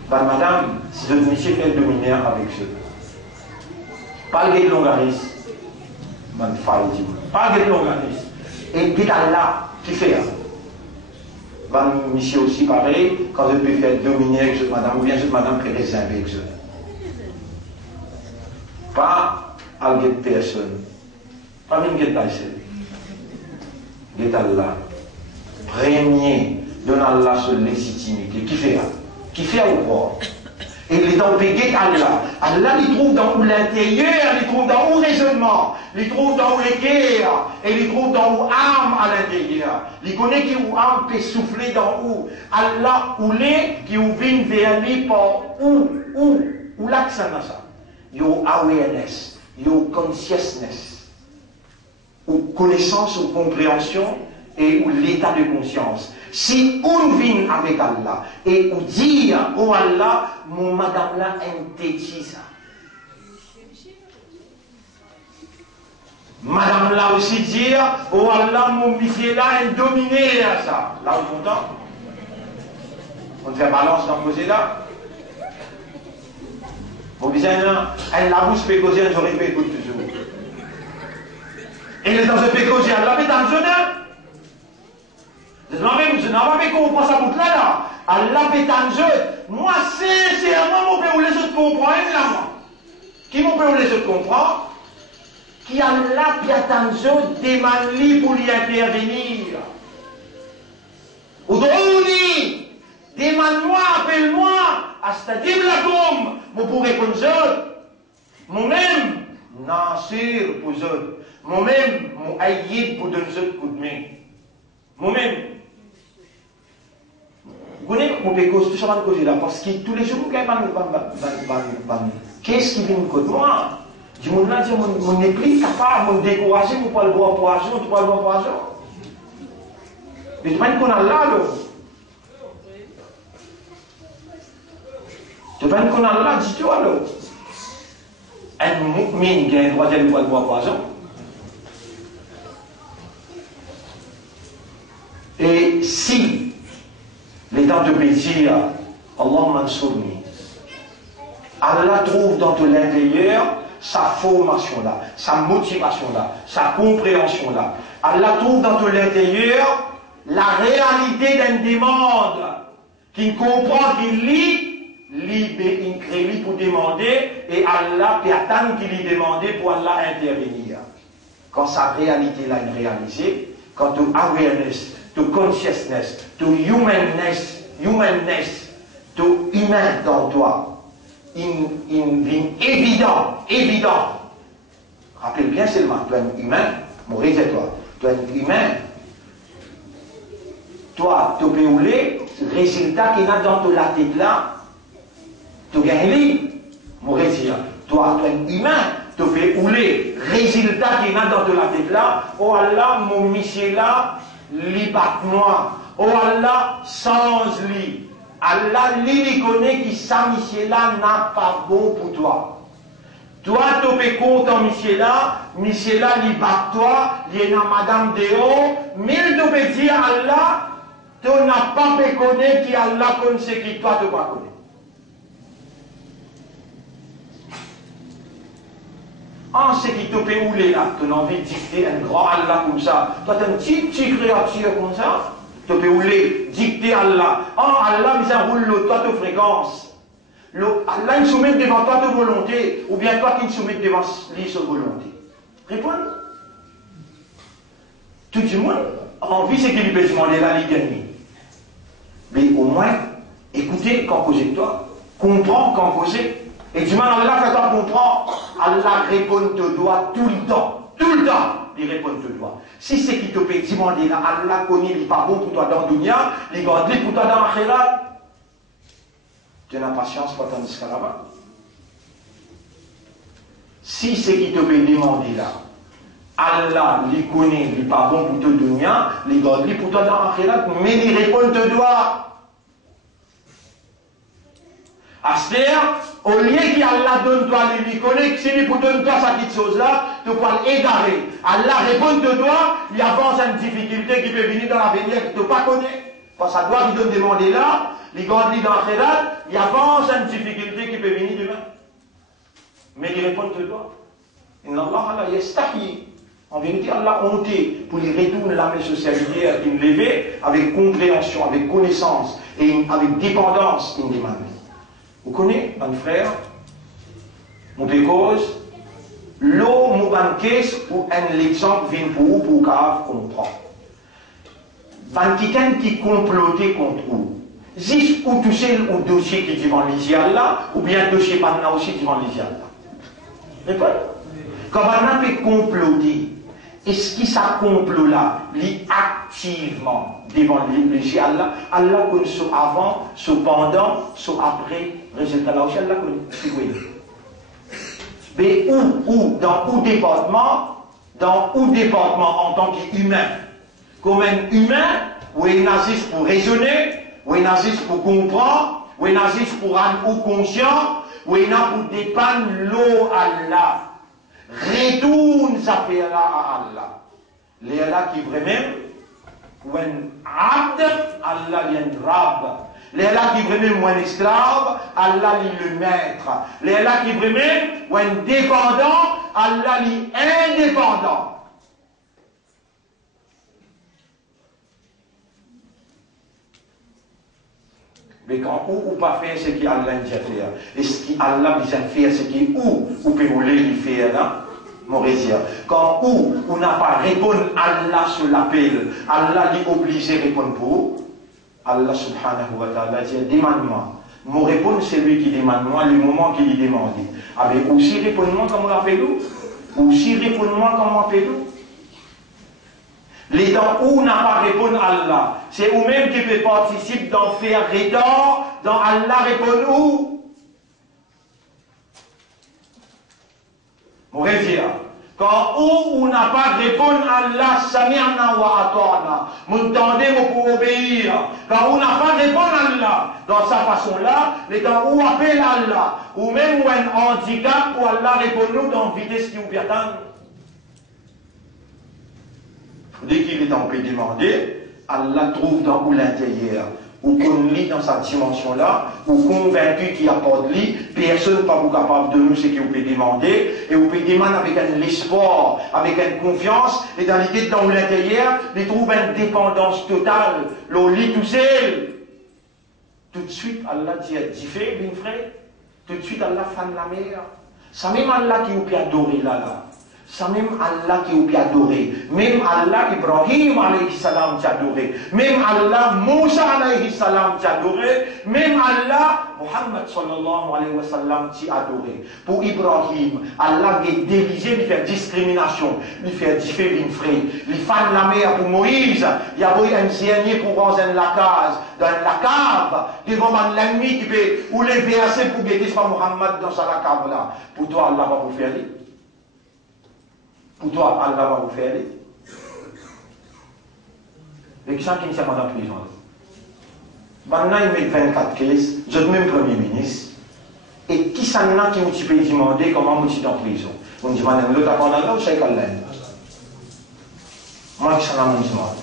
ben madame, si le monsieur fait dominer avec ce. Pas le longaris, ben faille, pas le longaris. Et puis là, qui fait? Ben monsieur aussi pareil, quand je peux faire dominer avec ce madame, ou bien cette madame peut réserver avec ce. Pas al get personne. Pas même get personne. Get Allah. Premier, donne Allah sur légitimité. Qui fait ça? Qui fait au corps? Et il est dans le péché Allah. Allah, il trouve dans l'intérieur, il trouve dans le raisonnement, il trouve dans les guerres, et il trouve dans l'âme à l'intérieur. Il connaît qui ou âme peut souffler dans où. Allah, ou les qui ou viennent vers lui par où l'accent dans ça. Your awareness, your consciousness, ou connaissance ou compréhension, et ou l'état de conscience. Si on vient avec Allah et on dit oh Allah, mon madame là interdit ça. Madame là aussi dire oh Allah, mon monsieur là est dominé à ça. Là on est content. On fait balance dans le côté là. Mon bizarre, elle la bouche pécosée, je répète toujours. Et dans ce pécosé, elle l'a fait dans le jeune. Je n'en vais pas comprendre ça pour là. Allah fait un jeu. Moi, sincèrement, mon père ou les autres comprennent là, moi. Qui mon père ou les autres comprennent? Qui Allah fait un jeu demande pour y intervenir. Oudouni, demande-moi, appelle-moi, astadim lakum, mon pour répondre moi-même, Nasir pour eux, moi-même, mon aïd pour donner eux coup de main. Moi-même. Vous connaissez mon pécos, tout ça va nous causer là, parce que tous les jours, qu'est-ce qui vient de côté moi? Du monde là, mon n'est plus capable, mon découragé, mon pas le boire poisson, tu pas le boire poisson. Mais tu vas qu'on a là, tu vas qu'on a là, dis-toi, alors. Un mu'min qui a un droit de le boire poisson. Et si les temps de plaisir, Allah mansourni, Allah trouve dans l'intérieur sa formation là, sa motivation là, sa compréhension là. Allah trouve dans l'intérieur la réalité d'une demande qui comprend, qui lit, il crée pour demander et Allah peut attendre qu'il lui demande pour Allah intervenir. Quand sa réalité là est réalisée, quand ton awareness, to consciousness, to humanness, to humain dans toi, in évident. Rappelle bien seulement, tu es un humain, Maurice et toi, tu es un humain. Toi, tu peux rouler, le résultat qui est dans la tête là, tu gagnes, Maurice, toi, tu es un humain. Tu peux rouler, le résultat qui est dans la tête là, oh Allah, mon monsieur là, li bat-moi. Oh Allah, sans lui. Allah, lui connaît qui ça, monsieur là, n'a pas bon pour toi. Toi, tu peux compter monsieur là, li bat-toi, il y a madame Déo, mais tu peux dire Allah, tu n'as pas pu connaître qui Allah connaît qui toi, tu ne pas connaître. En ce qui te peut rouler là, tu as envie de dicter un grand Allah comme ça. Toi, tu as une petite créature comme ça, tu peux rouler, dicter Allah. Oh, Allah, mais ça roule toi, ta fréquence. Allah, il soumet devant toi ta volonté, ou bien toi qui te soumets devant lui sa volonté. Réponds. Tout le monde a envie, c'est qu'il peut demander là, il gagne. Mais au moins, écoutez quand causer toi, comprends quand causer. Et du mal, Allah fait toi comprendre, Allah répond te doigt tout le temps, il répond te doigt. Si c'est qui te peut demander là, Allah connaît, il n'est pas bon pour toi dans le dunya, il garde pour toi dans l'akhirat, tu as la patience pour t'en jusqu'à là-bas. Si c'est qui te peut demander là, Allah, il connaît, il n'est pas bon pour toi dans le dunya, il garde pour toi dans l'akhirat, mais il répond te doigt. C'est-à-dire, au lieu qu'Allah donne toi, lui connaît, si lui pour donner toi cette petite chose-là, tu peux l'égarer. Allah répond de toi, il avance à une difficulté qui peut venir dans l'avenir que tu ne pas connais. Parce que ça doit lui donner demander là, il garde dans la khairat, il avance à une difficulté qui peut venir demain. Mais il répond de toi. Inna Allah la yastahi. En vérité, Allah a honté pour lui retourner la main socialisée, une levée avec compréhension, avec connaissance et avec dépendance, une demande. Vous connaissez, mon frère, mon pécose, L'eau, moubanquès, ou un exemple vient pour comprendre. Van quelqu'un qui complotait contre vous. Juste ou toucher au dossier qui dit devant l'Isial là, ou bien le dossier pas aussi devant l'Isial là. Quand on peut comploter, est-ce que ça complot là, lit activement devant l'Isial là, Allah connaît ce avant, ce pendant, ce après, résultat là aussi, Allah connaît. Mais où, dans où département en tant qu'humain, comme un humain, où il agit pour raisonner, où il agit pour comprendre, où il agit pour rendre conscient, où il a pour dépendre l'eau à Allah. Retourne sa paix à Allah. Les Allah qui vraiment, ou un abd, Allah vient rab. Les Allah qui vraiment ou un esclave, Allah est le maître. Les Allah qui vraiment ou un dépendant, Allah est indépendant. Mais quand ou pas faire ce qu'Allah dit à faire, et ce qu'Allah dit à faire, ce qui ou peut vous le faire là, mon résident. Quand ou n'a pas répondu à Allah sur l'appel, Allah est obligé de répondre pour vous. Allah subhanahu wa ta'ala dit, demande-moi. Mon réponse, c'est lui qui demande moi le moment qu'il lui demande. Ah bien, aussi réponds-moi comme on l'appelle nous. Aussi réponds-moi comme on l'appelle nous. Les temps où n'a pas répondu à Allah, c'est vous-même qui peut participer d'en faire retour, dans Allah répond où? Mon résident. Quand on n'a pas répondu à Allah, Samirna wa ata'na, m'entendez pour obéir. Quand on n'a pas répondu à Allah, dans sa façon-là, les temps où on appelle Allah, ou même un handicap, où Allah répond nous dans la vitesse qui vous pertend. Dès qu'il est dans peut demander, Allah trouve dans où l'intérieur, ou qu'on lit dans sa dimension-là, ou convaincu qu'il n'y a pas de lit, personne n'est pas capable de nous ce que vous pouvez demander, et vous pouvez demander avec un espoir, avec une confiance, et dans l'idée dans l'intérieur, il trouve une dépendance totale, le lit tout seul. Tout de suite, Allah dit fait, bien frère, tout de suite, Allah fan la mer. C'est même Allah qui vous peut adorer là. C'est même Allah qui vous peut adorer. Même Allah, Ibrahim alayhi salam t'a adoré. Même Allah, Moussa alayhi salam t'a adoré. Même Allah, Muhammad sallallahu alayhi wa sallam t'a adoré. Pour Ibrahim, Allah est dirigé, il fait discrimination, il fait différents frères. Il fait la mer pour Moïse. Il y a un zénier pour rentrer dans la cave, devant l'ennemi qui peut ou les verser pour guider Muhammad dans sa cave là. Pour toi, Allah va vous faire aller. Pour toi, Allah va vous faire aller. Et qui sont qui ne sont pas en prison? Maintenant, il met 24 cases, je suis même Premier ministre. Et qui sont là qui nous peut demander comment je suis en prison? On dit, madame, l'autre apprend Allah ou Cheikh Allah? Moi, qui sont là, on demande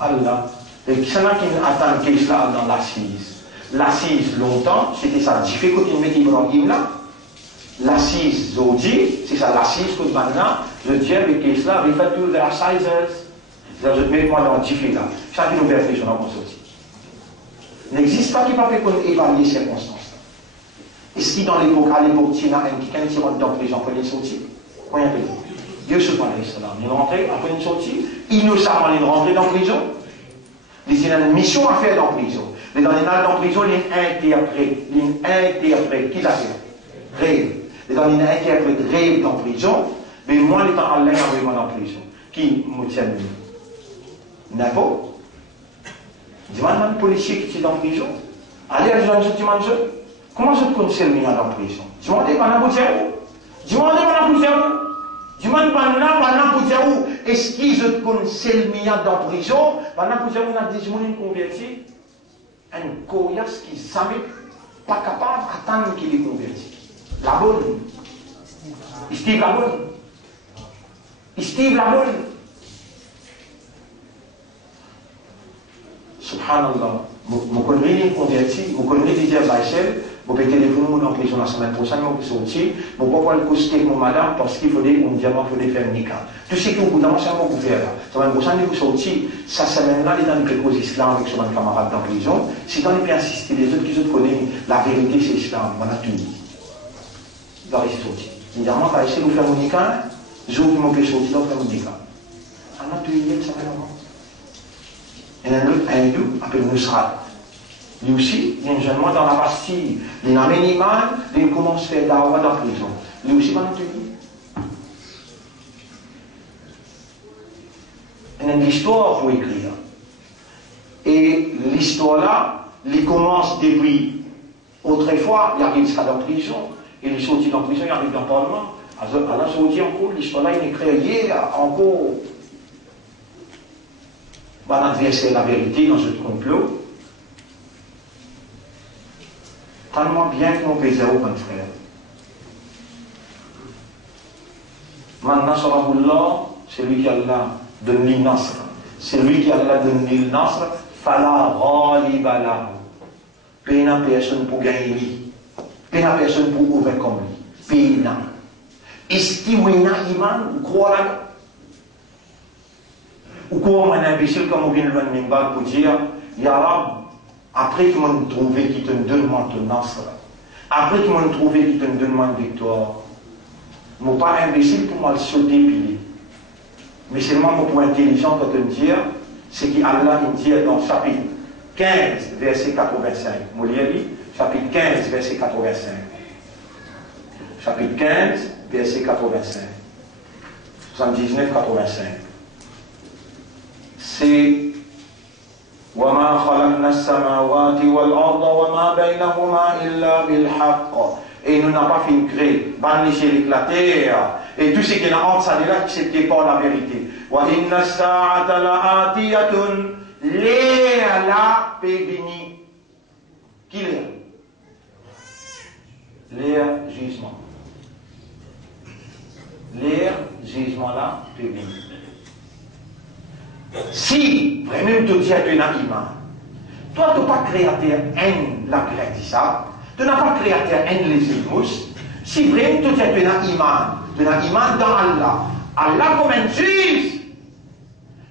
Allah. Et qui sont là qui attendent case là dans l'assise? L'assise, longtemps, c'était ça. J'ai fait côté de mettre Ibrahim là. L'assise, Zodi, c'est ça, l'assise que maintenant, je dis avec cela, we fait tout vers sizes. Je mets moi dans le diffé là. Chacune ouverture, je n'en pense aussi. Il n'existe pas qui peut évaluer les circonstances. Est-ce que dans l'époque, à l'époque, il y a quelqu'un qui rentre dans la prison après les sorties? Combien de temps? Dieu se parle de cela. Il est rentré après une sortie, innocemment, il est rentré dans la prison. Il a une mission à faire dans la prison. Mais dans les nages dans la prison, il est interprète. Qui l'a fait? Rêve. Et dans une interprète rêve dans la prison, mais moi, les temps, Allah est vraiment dans la prison. Qui me tient? N'importe. Dis-moi, un policier qui est dans la prison. Allez, à un petit manche. Comment je te conseille dans la prison? Dis-moi, t'es pas n'importe où. Dis-moi, t'es pas n'importe où. Dis-moi, pas n'importe où. Est-ce que je te conseille dans la prison? Pas n'importe où, on a des gens qui convertis. Un coriace qui n'est jamais pas capable d'attendre qu'il est converti. La bonne. Steve la bonne. Steve la bonne. Subhanallah. Vous connaissez les convertis, vous connaissez les dire Baïchel, vous pouvez téléphoner en prison la semaine prochaine, vous pouvez sortir, vous pouvez pas le coster mon madame parce qu'il faut des diamants, il faut des faire nika. Tout ce que vous demandez, c'est un vous faire là. La semaine prochaine, vous sortir, sa semaine-là, il est dans une cause islam avec son camarade dans la prison. Si on peut insister, les autres qui connaissent la vérité, c'est l'islam, on a tout. Il va rester sorti. Évidemment, quand essayer de faire mon nica, je vous m'en pêche aussi de faire mon nica. On a tout lié, ça va avant. Et un autre, un doux, appelle Nusrat. Lui aussi, il y a un jeune mois dans la Bastille, il a un iman, il commence à faire d'awa dans la prison. Lui aussi, il a tout lié. Il y a une histoire pour écrire. Et l'histoire là, il commence depuis autrefois, il arrive jusqu'à la prison, et il sortit dans la prison, il arrive dans le Parlement. Alors, il sortit encore, l'histoire là, il est créé encore. On a versé la vérité dans ce complot. Tellement bien que mon pays est au bon frère. Maintenant, Sarahullah, c'est lui qui Allah donne l'Il-Nasr. C'est lui qui Allah donne l'Il-Nasr. Fala ghaliba lahu. Pena personne pour gagner lui. Pena personne pour ouvrir comme lui. Pena. Est-ce qu'il y a un iman ou quoi là? Ou quoi un imbécile comme on vient de le minbar pour dire, Ya Rab, après qu'ils m'ont trouvé qui te donne moi ton nasr, après qu'ils m'ont trouvé qui te donne moi une victoire, mon pas imbécile pour moi le sauter pilier. Mais seulement mon point intelligent pour te dire, c'est qu'Allah il dit dans chapitre 15, verset 85. Molieli, chapitre 15, verset 85. Chapitre 15, verset 85. 79, 85. C'est وَمَا خَلَقْنَا السَّمَاوَاتِ وَالْأَرْضَ وَمَا بَيْنَهُمَا إِلَّا بِالْحَقِّ. Et nous n'avons pas fait une créer, banicher la terre, et tout ce qui est entre ça, là, c'était pas la vérité. وَإِنَّ السَّاعَةَ لَآتِيَةٌ l'air là, béni. Qui l'air? L'air jugement. L'air jugement là, béni. Si vraiment tu dis à ton iman, toi tu n'as pas créé à terre haine la créature ça, tu n'as pas créé à terre haine les ilmous, si vraiment tu dis à ton iman dans Allah, Allah comme un juge,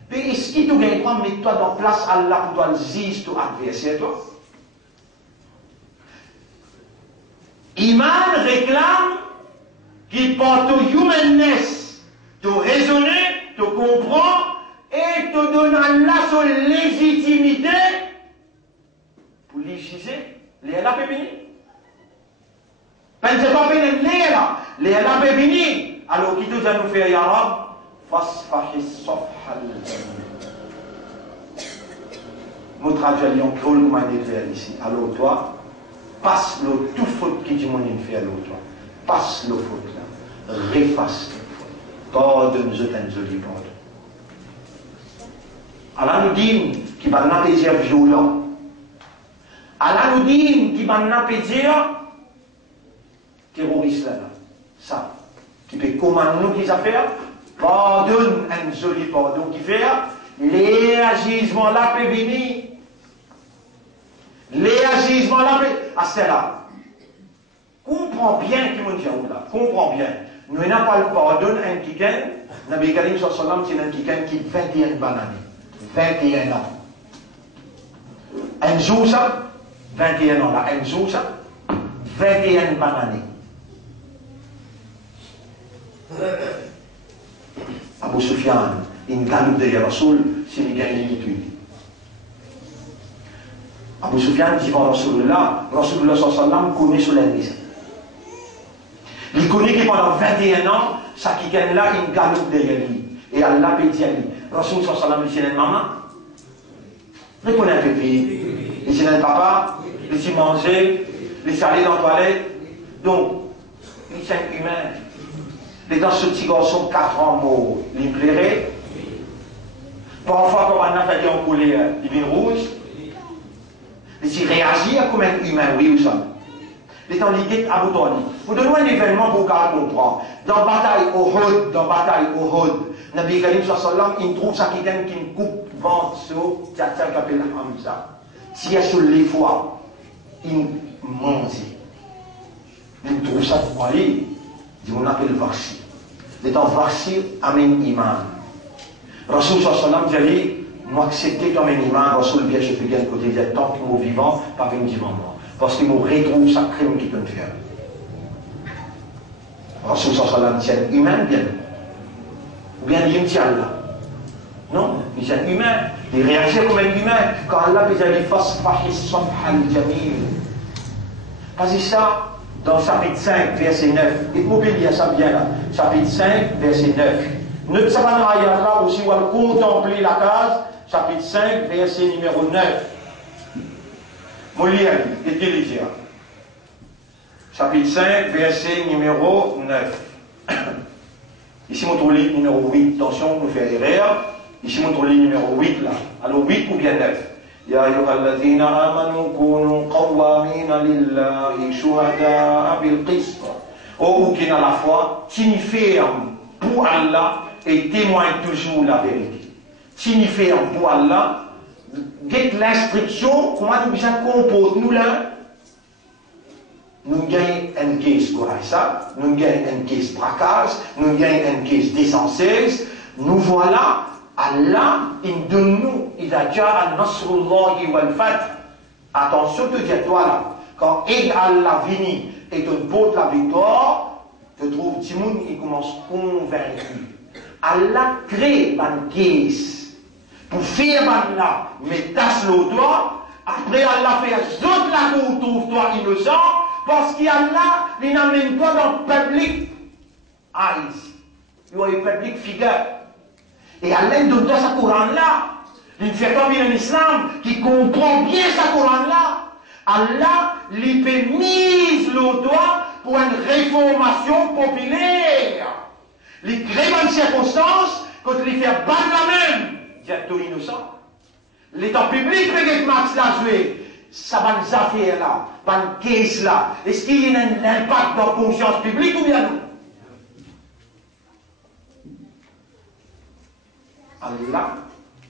mais est-ce que tu gagnes pas mettre toi dans place Allah pour toi le juge ton adversaire toi? Iman réclame qui porte ton humanness, te raisonner, te comprendre, et te donne à la son légitimité pour légiser les la béni. Pensez pas béni les la béni. Alors qui te dit nous faire ya Rab fasfahi safhal. Nous traduisons créole comme on fait ici. Alors toi passe le tout faute qui dit mon fait alors toi. Passe le faute là. Réfasse le faute. Pardonne-je t'en joli pardon. Allah nous dit qu'il va nous dire violent. Allah nous dit qu'il va nous dire terroriste là. Ça. Qui peut commander nous qui affaires. Pardonne un joli pardon qui fait. Les agissements là peut venir. Les agissements là peut. À cela. Comprends bien qui me dit là. Comprends bien. Nous n'avons pas le pardon un kiken. Nabi Karim sallallahu alayhi wa sallam c'est un kiken qui 21 bananes. 21 ans. Un jour ça, 21 ans là, un jour ça, 21 bananes. Abu Sufyan, il gagne de Rasoul, s'il gagne l'étude. Abu Sufyan dit par Rasulullah sallallahu alayhi wa sallam connaît sur l'indice. Il connaît que pendant 21 ans, ça qui gagne là, il gagne derrière lui. Et Allah peut dire, Rasul sallallahu alayhi wa sallam, maman, répondez un peu plus. Il dit, papa, il dit manger, il dit aller dans la toilette. Donc, il est humain. Il est dans ce petit garçon, 4 ans, mort, il plairait. Parfois, quand on a fait en couleur, il vient rouge. Il dit réagir comme un humain, oui ou ça. Il est en ligue à bout. Vous donnez un événement pour qu'on comprenne. Dans la bataille au Hud, Nabi Karim sallam, il trouve ça qui gagne qui coupe ventre sur Tchatcha qui appelle Hamza. Si il y a sur les fois, il mange. Il trouve ça pour aller. Il dit on appelle Varsi. Il est en Varsi, amène iman. Rasul sallam dit nous accepter comme un iman, Rasul bien je fais bien côté des tant qu'il est vivant, pas vivant vivant. Parce qu'il me retrouve sa crime qui peut me faire. Rasul sallam c'est un humain bien. Ou bien il dit Allah. Non, il est un humain. Il réagit comme un humain. Quand Allah vous a dit fasfahi safhal jamil. Parce que ça, dans chapitre 5, verset 9, et mobilier ça bien là. Chapitre 5, verset 9. Ne ça va dans là aussi où elle contempler la case. Chapitre 5, verset numéro 9. Molière, et Télésia. Chapitre 5, verset numéro 9. Ici, mon trouve livre numéro 8. Attention, nous fait erreur. Ici, mon trouve livre numéro 8 là. Alors 8 ou bien 9. Ya ayyuhalladhina amanu kunu qawwamina lillahi shuhada'a bil qist. Oh, qui n'a la foi, tini ferme pour Allah et témoigne toujours la vérité. Tini ferme pour Allah. Dès l'instruction, comment nous bien comporte nous là? Nous gagnons une caisse pour ça, nous gagnons une caisse braquage, nous gagnons une caisse d'essentiels. Nous voilà, Allah, il donne nous, il a déjà à Nasrullahi wal Fath. Attention, te dis-toi là, quand Allah vient et te porte la victoire, tu trouves Timoun, il commence convaincu. Allah crée une caisse pour faire là, mais tasse le doigt, après Allah fait autres la cour, trouve-toi innocent. Parce qu'il y a là, il n'amène pas dans le public eyes. Il y a un public figure. Et Allah donne sa Coran là. Il fait comme un islam qui comprend bien sa Coran là. Allah lui fait mise le doigt pour une réformation populaire. Il crée une circonstance quand il fait ban la même. Directeur innocent. L'État public peut être max la jouer. Ça va nous affaires là, va nous caisse là. Est-ce qu'il y a un impact dans la conscience publique ou bien non? Allah,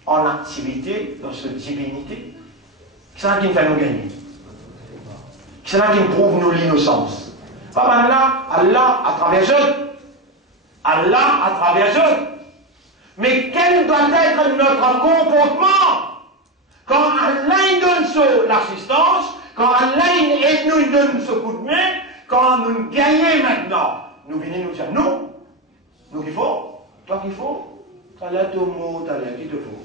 en activité, dans cette divinité, c'est ça qui nous fait nous gagner. C'est ça qui nous prouve nous l'innocence. Pas mal là, Allah à travers eux. Allah à travers eux. Mais quel doit être notre comportement? Quand Allah donne l'assistance, quand Allah aide nous, il donne ce coup de main, quand nous gagnons maintenant, nous venons nous dire non, nous qu'il faut, toi qu'il faut, t'as l'air de mot, t'as l'air qu'il te faut.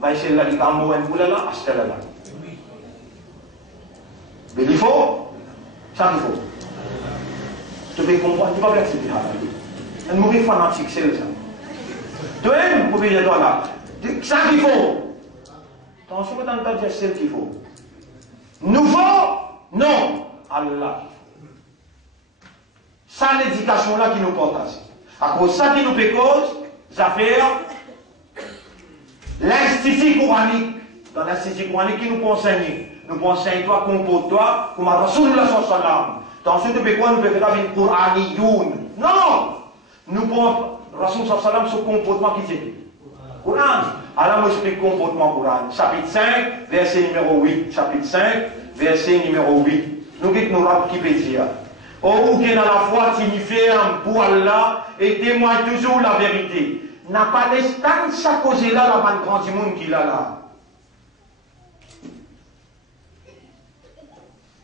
Mais c'est là, il y a un mot, un boulot là, à ce là. Mais il faut, ça qu'il faut. Tu peux comprendre, tu vas bien accepter ça. Un mauvais fanatique, c'est ça. Toi-même, vous pouvez dire toi là. Ça qu'il faut. Attention, vous n'entendez pas dire celle qu'il faut. Nouveau? Non. Allah. Ça, l'éducation là qui nous porte ainsi. À cause de ça qui nous fait cause, affaires, l'institut coranique. Dans l'institut coranique qui nous enseigne. Nous enseigne toi, comporte-toi, comme Rasulullah sallam. Attention, tu peux quoi? Nous pouvons faire une Qur'aniyoun. Non. Nous pouvons, Rasulullah sallam, ce comportement qui c'est. Coran. Alors, moi, j'explique le comportement Coran. Chapitre 5, verset numéro 8. Chapitre 5, verset numéro 8. Nous quittons nos rapes qui peut dire. Oh, qui dans la foi signifie pour Allah et témoigne toujours la vérité. N'a pas l'espagne, ça cause là, la bande grand du monde qu'il a là.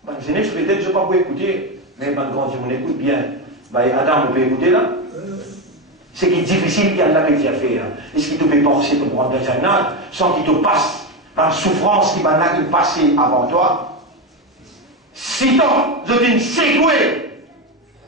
Ben, je n'ai peut-être, je ne vais pas vous écouter, mais bande grand du monde écoute bien. Ben, Adam, vous pouvez écouter là? C'est qui est difficile qu'Allah peut dire faire. Est-ce qu'il te fait penser pour rentrer dans un âge sans qu'il te passe par souffrance qui va passer avant toi? Si toi, je dis sécoué,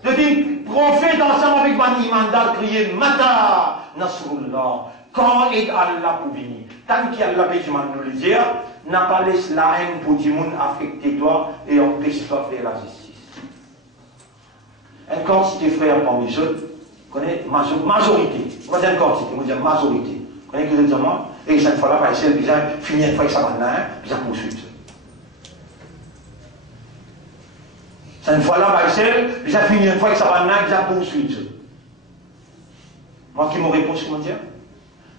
je dis prophète ensemble avec Bani Mandal crier Mata Nasrullah, quand est Allah pour venir? Tant qu'Allah peut nous le dire, n'a pas laissé la haine pour du monde affecter toi et empêche-toi de faire la justice. Une quantité de frères parmi eux, connaît majorité, on va dire une quantité, on va dire majorité. Vous connaissez ce que je veux dire moi? Et cette fois-là, par exemple, bien finir une fois que ça va là, bien poursuivre. Cette fois-là, par exemple, bien finir une fois que ça va là, bien poursuivre. Moi qui me réponds, comment dire?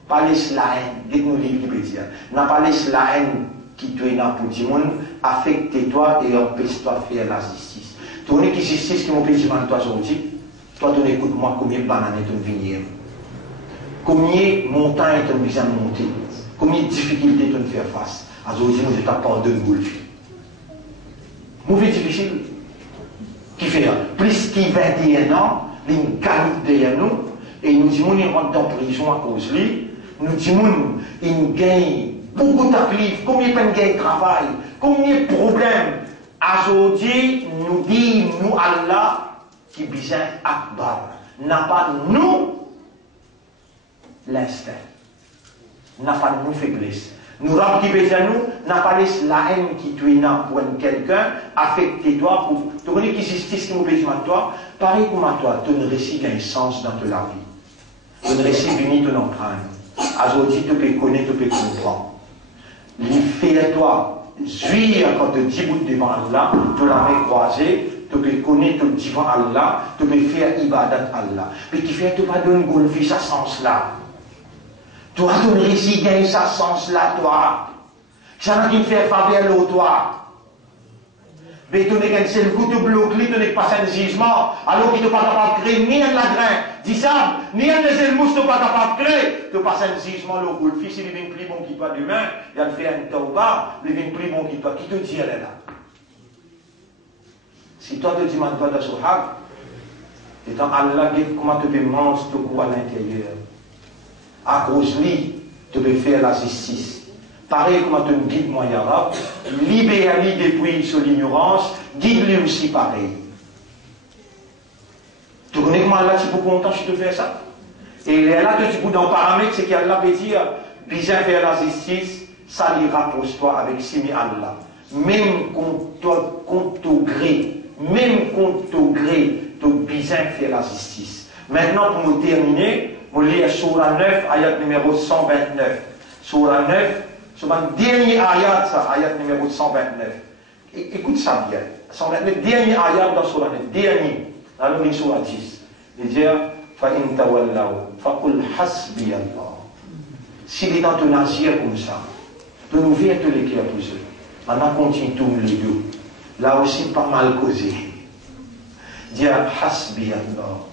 Pas laisser la haine, dites-nous le livre qui peut dire. N'a pas laissé la haine qui te est là pour tout le monde, affecte-toi et empêche-toi de faire la justice. Tu connais qui justice qui m'empêche de toi aujourd'hui? Toi, tu écoutes moi combien de bananes tu me venir, combien de montagnes tu me viens de monter, combien de difficultés tu me faire face. Aujourd'hui, nous, je t'apporte de golf. Mauvais difficile. Qui fait là? Plus plus de 21 ans, il gagne derrière nous, et nous disons qu'il rentre dans la prison à cause de lui. Nous disons qu'il gagne beaucoup de taklif, combien de gagne de travail, combien de problèmes. Aujourd'hui, nous disons, nous, Allah, qui bizarre Akbar, n'a pas nous l'instinct, n'a pas nous faiblesse. Nous rab qui besoin nous, n'a pas laissé la haine qui tue pour quelqu'un, affecter toi, pour te connais qui justice qui nous besoin de toi, pareil comme à toi, tu ne récits qu'un sens dans ta vie. Tu ne récits fini ton empreinte. Aujourd'hui, tu peux connaître, tu peux comprendre. Il fait à toi, jouir quand tu dis devant Allah, tu la main croisée, tu peux connaître devant Allah, tu peux faire ibadat Allah. Mais qui fait, tu vas donner golfer ce sens-là. Toi, tu ne réussis gagner ce sens-là, toi. Ça n'a qu'une faire faveur l'autre, toi. Mais tu n'es qu'un seul coup, tu bloques, tu n'es pas un jugement, alors que tu n'es pas capable de créer ni un lagrin, dis ça, ni un des mousse, tu n'es pas capable de créer. Tu passes un jugement, le golfi, s'il vient plus bon qu'il toi demain, il a fait un tauba, il vient plus bon qu'il toi. Qui te dit, elle est là? Si toi, tu dis, man, toi, dans ce haq, et dans Allah, comment tu peux manger tout coup à l'intérieur? À cause de lui, tu peux faire la justice. Pareil comme tu me guides, moi, Yarab, libère-lui depuis sur l'ignorance, guide-lui aussi pareil. Tu connais comment Allah, c'est pour content, je te fais ça? Et là, tu dis, dans le paramètre, c'est qu'Allah veut dire, bien faire la justice, ça lui rapproche-toi avec Simi Allah. Même contre ton gré, même contre ton gré, tu bien faire la justice. Maintenant, pour nous terminer, vous lire Surah 9, ayat numéro 129. Surah 9, c'est le dernier ayat, ça, ayat numéro 129. Écoute ça bien. 129, dernier ayat dans Surah 9, dernier. Dans le Surah 10. Il dit, فَإِن تَوَلَّوْا فَقُلْ حَسْبِيَ اللَّهُ. S'il est dans ton agir comme ça, de nous faire tous les cœurs pour eux. Maintenant, continue tous les deux. Là aussi, pas mal causé. Dire, حَسْبِيَ اللَّهُ.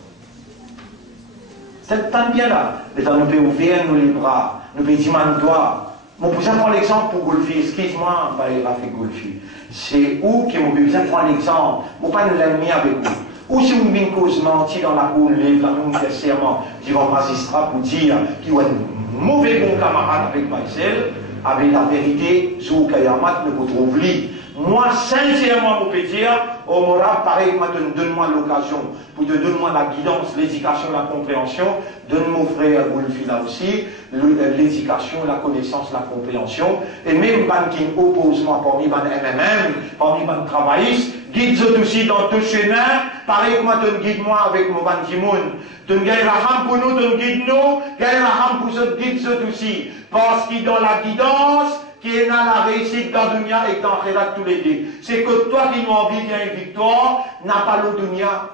C'est tant bien là. Mais nous pouvons ouvrir nous les bras, nous pouvons dire, toi. Mon besoin prendre l'exemple pour Golfi. Excuse-moi, il va faire Golfi. C'est où que mon besoin prendre l'exemple. Mon pas nous l'ennemi avec vous. Ou si vous venez cause mentir dans la cour, lève la main, faire serment devant le magistrat pour dire qu'il y a un mauvais bon camarade avec Maïsel, avec la vérité, Zou Kayamat ne vous trouve lui. Moi, sincèrement, je peux dire, au moral, pareil, donne-moi l'occasion, pour te donner la guidance, l'éducation, la compréhension, donne mon frère Golfi là aussi, l'éducation, la connaissance, la compréhension, et même quand qui oppose moi parmi les MMM, parmi les travaillistes, guide-eux aussi dans tout chemin, pareil, moi, tu guide-moi avec mon bandimoun, tu gagnes la ham pour nous, tu guides nous, gagne la ham pour eux, guide-eux aussi, parce qu'ils dans la guidance, qui est dans la réussite dans le dunya et dans le tous les deux. C'est que toi qui m'as envie d'une victoire, n'a pas le dunya.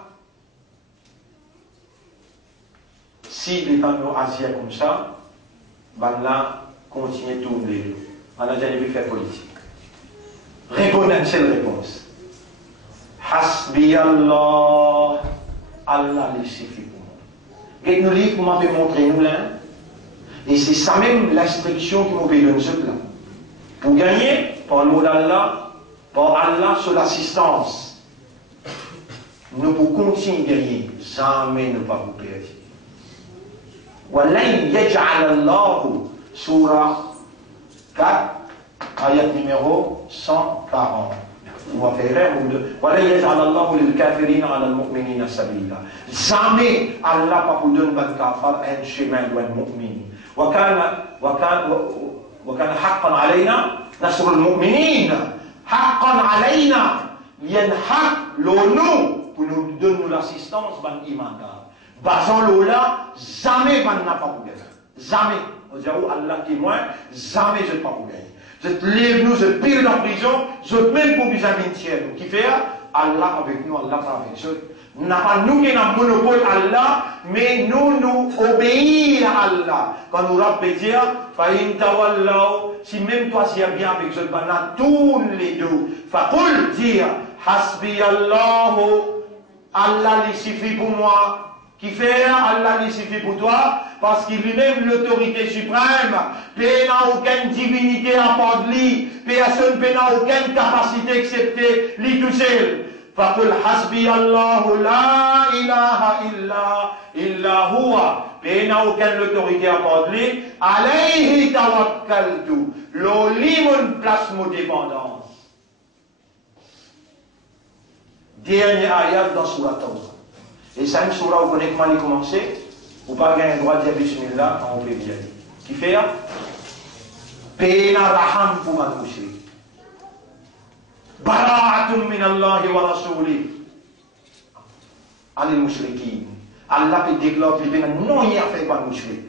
Si les gens nous agissent comme ça, ben là, continuez tous les deux. On a déjà vu faire politique. Répondez à une seule réponse. Hasbi Allah. Allah les suffit pour nous. Et nous livres, vous m'avez montré nous là. Et c'est ça même l'instruction qui m'a donné ce plan. Pour gagner, par l'eau d'Allah, par Allah sur l'assistance, nous pouvons continuer à gagner, jamais ne pas vous perdre. وَلَنْ يَجْعَلَ اللَّهُ Surah 4, ayat numéro 140. On va faire وَلَنْ يَجْعَلَ اللَّهُ لِلْكَافِرِينَ عَلَى الْمُؤْمِنِينَ سَبِيلًا. Jamais Allah pas pour donner un kafar un chemin de mu'min. وكان حقا علينا نصر المؤمنين حقا علينا ينحق لونو pour nous donner l'assistance ban imanda basant l'ola jamais ban n'a pas pour gagner jamais on dit Allah qui est moi jamais je ne pas pour gagner je lève nous je pire en prison je même pour bien mentir qui fait Allah avec nous Allah avec nous n'a pas nous qui avons monopole Allah, mais nous obéir à Allah. Quand nous rappelons dire, Fa'in tawallaw, si même toi si bien avec ce banat, tous les deux, Fa'qul dire, Hasbi Allah, Allah lui suffit pour moi. Qui fait Allah lui suffit pour toi, parce qu'il lui-même l'autorité suprême, paix n'a aucune divinité à part de lui, personne n'a aucune capacité excepté lui tout seul. فَقُلْ حَسْبِيَ اللَّهُ لَا إِلَهَ إِلَّا هُوَ. Et il n'a aucune autorité à parler. Alayhi tawakkaltu. L'oli mon place mon dépendance. Dernier ayat dans Surah Tawbah. Et ça, une surah, vous connaissez comment il commence. Vous n'avez pas le droit de dire Bismillah quand on peut bien. Qui fait? Pena raham pour man mushrik. Bara'atun min Allah wa rasouli. Allez mushrikin. Allah peut déclarer que non, il n'y a fait pas de mushrik.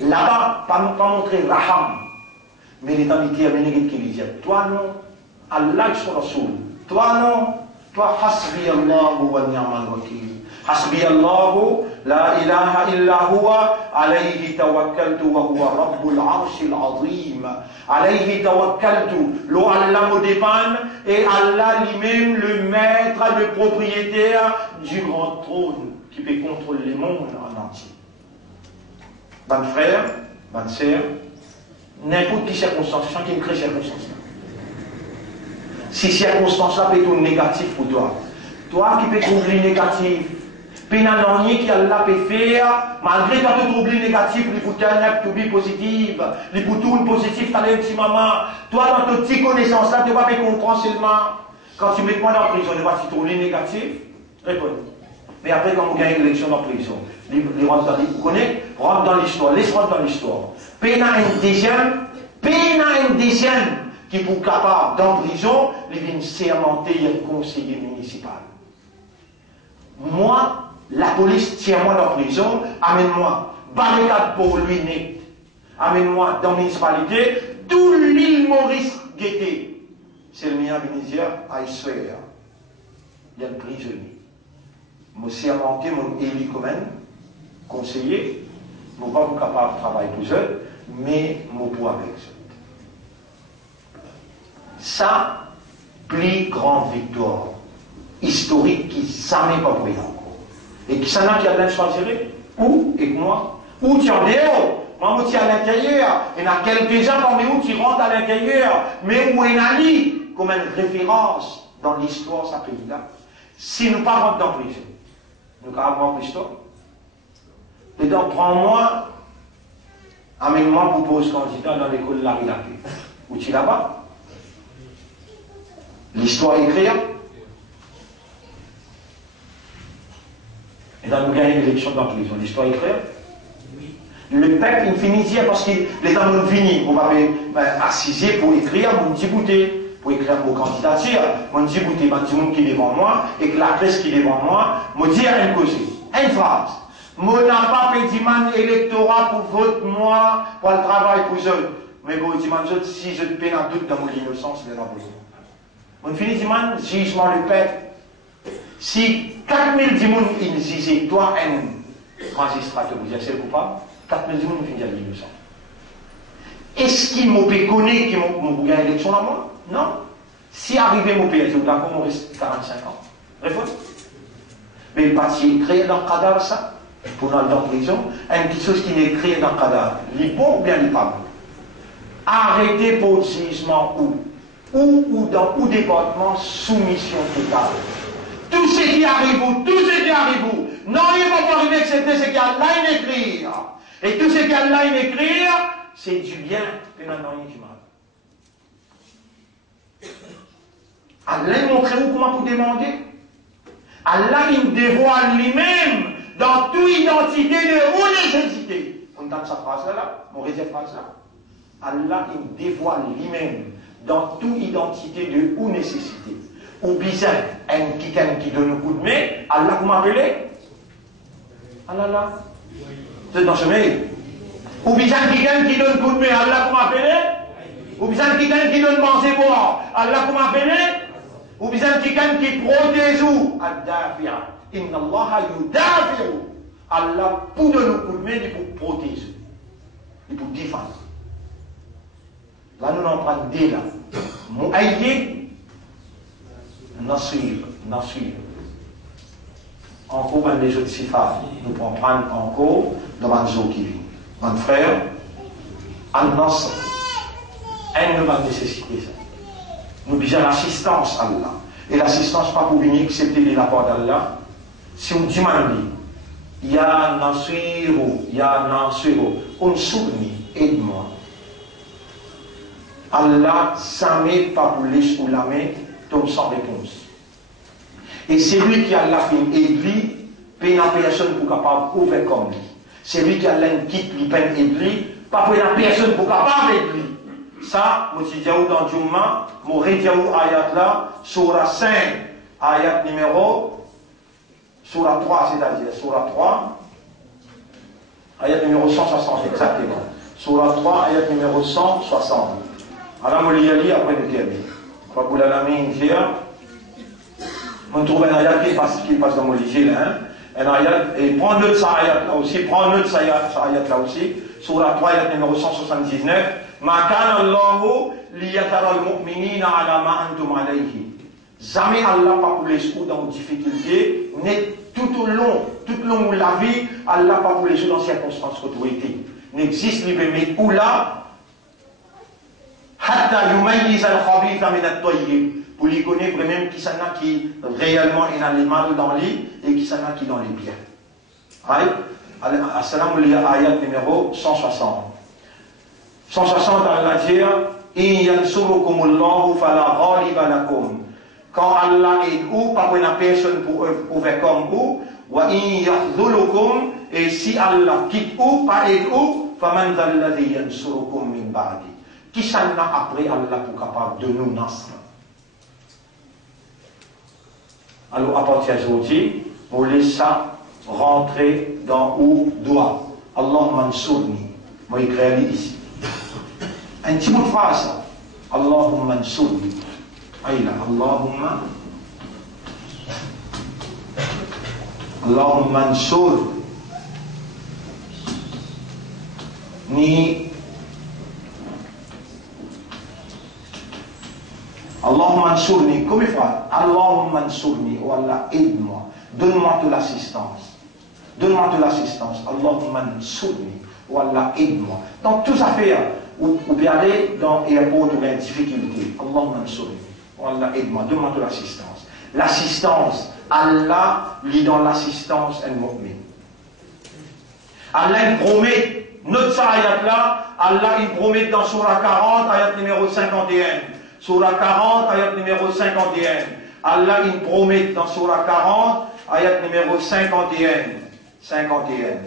Là-bas, pas montrer raham. Mais les amitiés américaines qui disent, toi non, Allah est son rasoul. Toi non, toi hasbi Allah wa ni'mal wakil. حسبي الله لا إله إلا هو عليه توكلت وهو رب العرش العظيم. عليه توكلت. L'eau Allah me dépend et Allah lui-même le maître, le propriétaire du grand trône qui peut contrôler le monde en entier. Bon frère, bonne sœur, n'importe quelle circonstance, chacun qui crée circonstance. Si circonstance-là peut être négative pour toi, toi qui peux trouver négatif, pénalonier qui Allah peut faire, malgré toi tu troubles négatif, les pour tu oublies positive, les pour tout positif, tu as un petit maman, toi dans tes petites connaissances là, tu ne vas pas comprendre seulement, quand tu mets moi dans la prison, tu vas trouver négatif, réponds. Mais après quand vous gagnez une élection dans la prison, vous connaissez, rentre dans l'histoire, laisse rentrer dans l'histoire. Pénal indigène qui pour capable dans la prison, il vient sermenter un conseiller municipal. Moi, la police tient moi dans la prison, amène-moi, barricade pour lui net, amène-moi dans la municipalité, tout l'île Maurice Guetté. C'est le mien bénéficiaire à Israël. Il y a un prisonnier. Je suis inventé mon élu comme conseiller, je ne suis pas capable de travailler tout seul, mais je peux avec ça. Ça, plus grande victoire historique qui jamais pas pris encore. Et qui s'en a qui a bien choisi, ou et moi, ou tu en dehors, moi je suis à l'intérieur, il y en a quelques-uns parmi vous qui rentrent à l'intérieur, mais où il y a mis comme une référence dans l'histoire de ce pays-là. Si nous ne pas rentrons dans la prison, nous allons avoir l'histoire. Et donc prends-moi, amène-moi pour poser candidat dans l'école de la Rue. Où tu es là-bas? L'histoire est écrite. Et dans nous gagnons l'élection dans la prison, l'histoire est claire. Le peuple, il finit dire parce que les hommes ont fini, on va assiser pour écrire, mon petit bouté, pour écrire vos candidatures, mon petit bouté, mon petit monde qui est devant moi, et que la presse qui est devant moi, me dire une cause, une phrase. Moi n'a pas fait man électorat pour vote moi, pour le travail pour eux. Mais bon, dis man, si je te peine en doute dans mon innocence, je vais pas besoin. On finit dire man, jugement le peuple. Si 4000 dimoun ils disaient, toi, un magistrat, que vous êtes c'est le coupable, 4000 dimoun ils finissent à l'innocent. Est-ce qu'il m'a connaît qu'il m'a gagné l'élection là, moi? Non. Si arrivé mon pays, d'accord, on reste 45 ans. Réponds. Mais le parti est créé dans le cadavre, ça, pour aller dans la prison, une petite chose qui n'est créée dans le cadavre. Les bons ou bien les pas bons. Arrêtez pour le jugement ou dans ou département, soumission totale. Tout ce qui arrive, non, il ne va pas arriver excepté ce qu'il y a là à écrire. Et tout ce qu'il y a là à écrire, c'est du bien, et maintenant il y a du mal. Allah montre vous comment vous demander. Allah il dévoile lui-même dans toute identité de nécessité. On donne sa phrase là, mon réserve phrase là. Allah il dévoile lui-même dans toute identité de ou nécessité. Ou bizarre, un qui donne un coup de main, Allah vous m'appelez? Allah là. C'est dans ce mail. Ou bizarre qui donne un coup de main, Allah vous m'appelez? Ou bizarre qui donne manger boire, Allah vous m'appelez? Ou bizarre qui protège ou? Ad-dafi'a. Inna Allah yudafi'u. Allah pour donner un coup de main, il pour protéger. Il pour défendre. Là nous en prenons deux là. Mu'ayyid. Nasir. Encore dans les autres sifas, nous pouvons prendre encore dans Manzo qui vit. Mon frère, Al-Nasr, elle ne va nécessiter ça. Nous besoin l'assistance à Allah. Et l'assistance pas pour venir accepter les rapports d'Allah. Si on dit ya Nasiru, on souveni, aide-moi. Allah, jamais pas pour les ou la main, tombe sans réponse. Et c'est lui qui a la fin aide-lui, peine à personne pour capable ouvrir comme lui. C'est lui qui a l'un quitte lui peine aide-lui, pas pour la personne pour capable aide-lui. Ça, je dis dans Jumma, je dis ayat là, surah 5, ayat numéro, surah 3, c'est-à-dire surah 3, ayat numéro 160, exactement. Surah 3, ayat numéro 160. Alors, je lis après le termine. Quand vous l'avez mis, on trouve un ayat qui passe dans mon livre là. Un ayat, et prends note de ça ayat là aussi, prends note de ça ayat là aussi. Surah 3, ayat numéro 179. Ma kana Allahu liyatara al-mu'minina ala ma antum alayhi. Jamais Allah pas pour les choses dans difficulté, n'est tout au long de la vie, Allah pas pour les choses dans circonstances autorité. N'existe mais où là, hatta yumayyiz al-khabitha min at-tayyib. Pour les connaître même qui s'en a qui réellement est dans les mal dans les et qui s'en a qui dans les biens. Assalamu alaykum, ayat numéro 160. 160, Allah dit In yansurukumullahu fala ghaliba lakum. Quand Allah aide vous, pas une personne pour overcome vous. Wa in yakhzulukum, et si Allah quitte vous, pas aide vous, faman dhalladhi yansurukum min ba'di. Qui s'en a après Allah pour capable de nous nasr. Alors à partir d'aujourd'hui, vous laissez ça rentrer dans où doit. Allah mansourni. Moi écrire ici. Un petit bout de phrase. Allahumma ansurni. Aïla, Allahumma ansurni. Allahumma ansurni. Comme il faut. Allahumma ansurni. Oh Allah, aide-moi. Donne-moi de l'assistance. Donne-moi de l'assistance. Allahumma ansurni. Oh Allah, aide-moi. Donc, tout ça fait. Ou bien aller dans l'aéroport ou une difficulté. Allahumma ansurni. Oh Allah, aide-moi. Donne-moi de l'assistance. L'assistance. Allah lit dans l'assistance un mu'min. Allah il promet. Notre ayat là. Allah il promet dans Surah 40, ayat numéro 51. Surah 40, ayat numéro 51. Allah il promet dans Surah 40, ayat numéro 51. 51.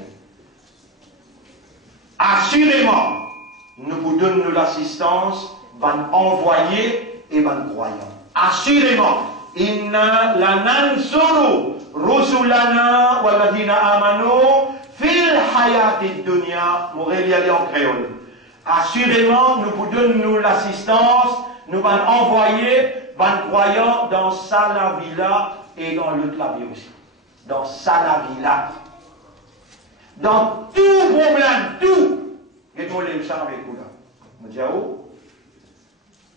Assurément, nous vous donnons l'assistance, van envoyer et van croyants. Assurément, inna lanansuru rusulana walladina amanu fil hayati dunya. Morel y aller en créole. Assurément, nous vous donnons l'assistance, nous allons envoyer van croyants dans Salavila et dans l'autre la vie aussi. Dans Salavila. Dans tout problème, tout. Qu'est-ce les gens avec vous là?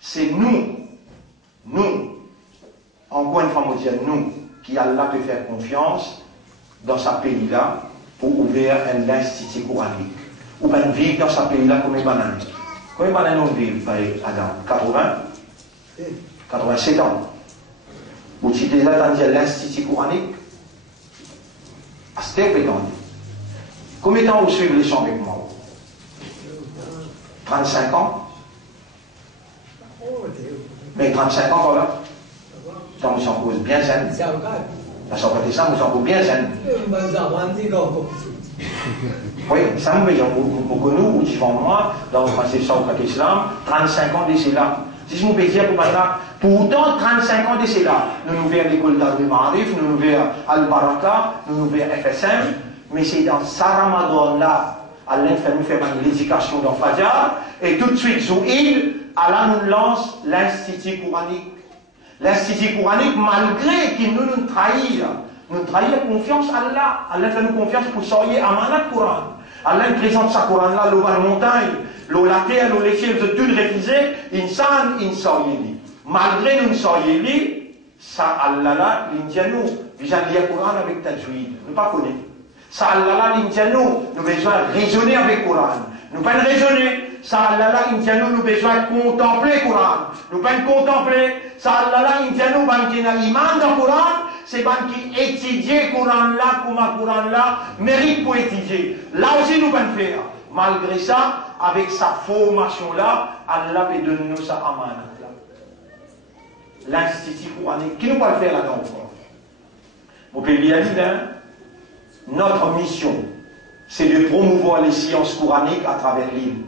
C'est nous, encore une fois, nous, qui Allah peut faire confiance dans ce pays-là pour ouvrir un institut coranique. Ou bien vivre dans ce pays-là comme une banane. Combien de bananes on vit, Adam? 87 ans. Vous citez là dans l'institut coranique? C'était prétendu. Combien de temps vous suivez les chants avec moi? 35 ans? Mais 35 ans, voilà. Donc, vous en posez bien zen. La sortie ça, vous en posez bien zen. Oui, ça me dit, pour nous, ou devant moi, dans le conception au islam, 35 ans d'ici là. Si je me peux dire pour maintenant, pourtant 35 ans d'ici là, nous nous verrons l'école d'Al Ma'arif, nous nous verrons Al-Baraka, nous nous verrons FSM, mais c'est dans ce Ramadan là, Allah fait nous faire l'éducation dans Fajr, et tout de suite, sous il, Allah nous lance l'institut coranique. L'institut coranique, malgré qu'il nous trahit la confiance à Allah. Allah fait nous confiance pour sortir Amanat Coran. Allah présente sa Coran là, l'eau la montagne, l'eau la terre, l'eau les ciels, de tout réfuser, insan, insoyeli. Malgré nous soyeli, ça Allah là, l'indianou, déjà lire Coran avec tajwid, nous pas connaître. Ça Allah là, l'indianou, nous besoin raisonner avec Coran. Nous pas raisonner. ça là, il tient nous besoin de contempler le Coran. Nous pas contempler, ça là, il tient nous ban qui n'a iman dans le Coran, c'est ban qui étudie le Coran là, comme le Coran là, mérite pour étudier. Là aussi nous pas faire. Malgré ça, avec sa formation là, Allah peut donner nous sa amanat là. L'institut coranique, qui nous va le faire là-dedans encore? Mon pays a dit, notre mission, c'est de promouvoir les sciences coraniques à travers l'île.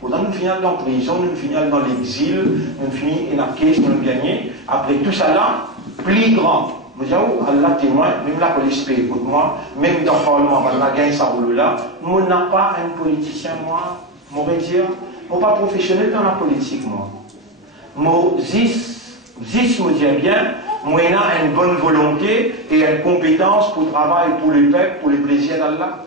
Pendant nous finissons dans la prison, nous finissons dans l'exil, nous finissons en caisse, nous gagnons. Après tout ça là, plus grand. Vous dites, oh, Allah témoin, même la police paye pour moi, même dans le Parlement, Allah gagne sa roule là. Moi, je n'ai pas un politicien, moi, je vais dire, je ne suis pas professionnel dans la politique, moi. Moi, me dit bien, moi, j'ai une bonne volonté et une compétence pour travailler pour le peuple, pour le plaisir d'Allah.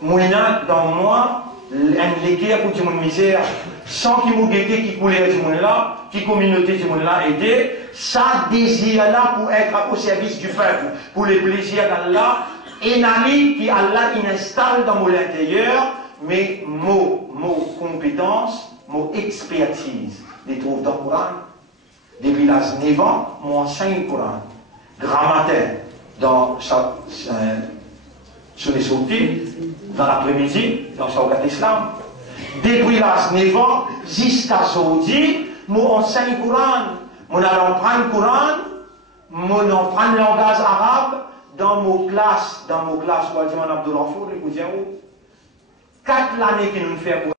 Moi, dans moi, un légué pour du monde misère, sans qu'il me guette qui coulait du monde là, qui communauté du monde là aider, ça désir là pour être au service du peuple, pour le plaisir d'Allah, et nani qui Allah installe dans mon intérieur, mais mon compétence, mon expertise, les trouve dans le Coran. Depuis l'âge 9 ans, moi enseigne le Coran. Grammaire, sur les sorties, dans l'après-midi, dans le Islam. Depuis l'âge 9 ans, jusqu'à aujourd'hui, moi enseigne le Coran. Moi allons prendre le Coran, moi prendre le langage arabe dans mon classe, on va dire en Abdullah Four, 4 années que nous faisons.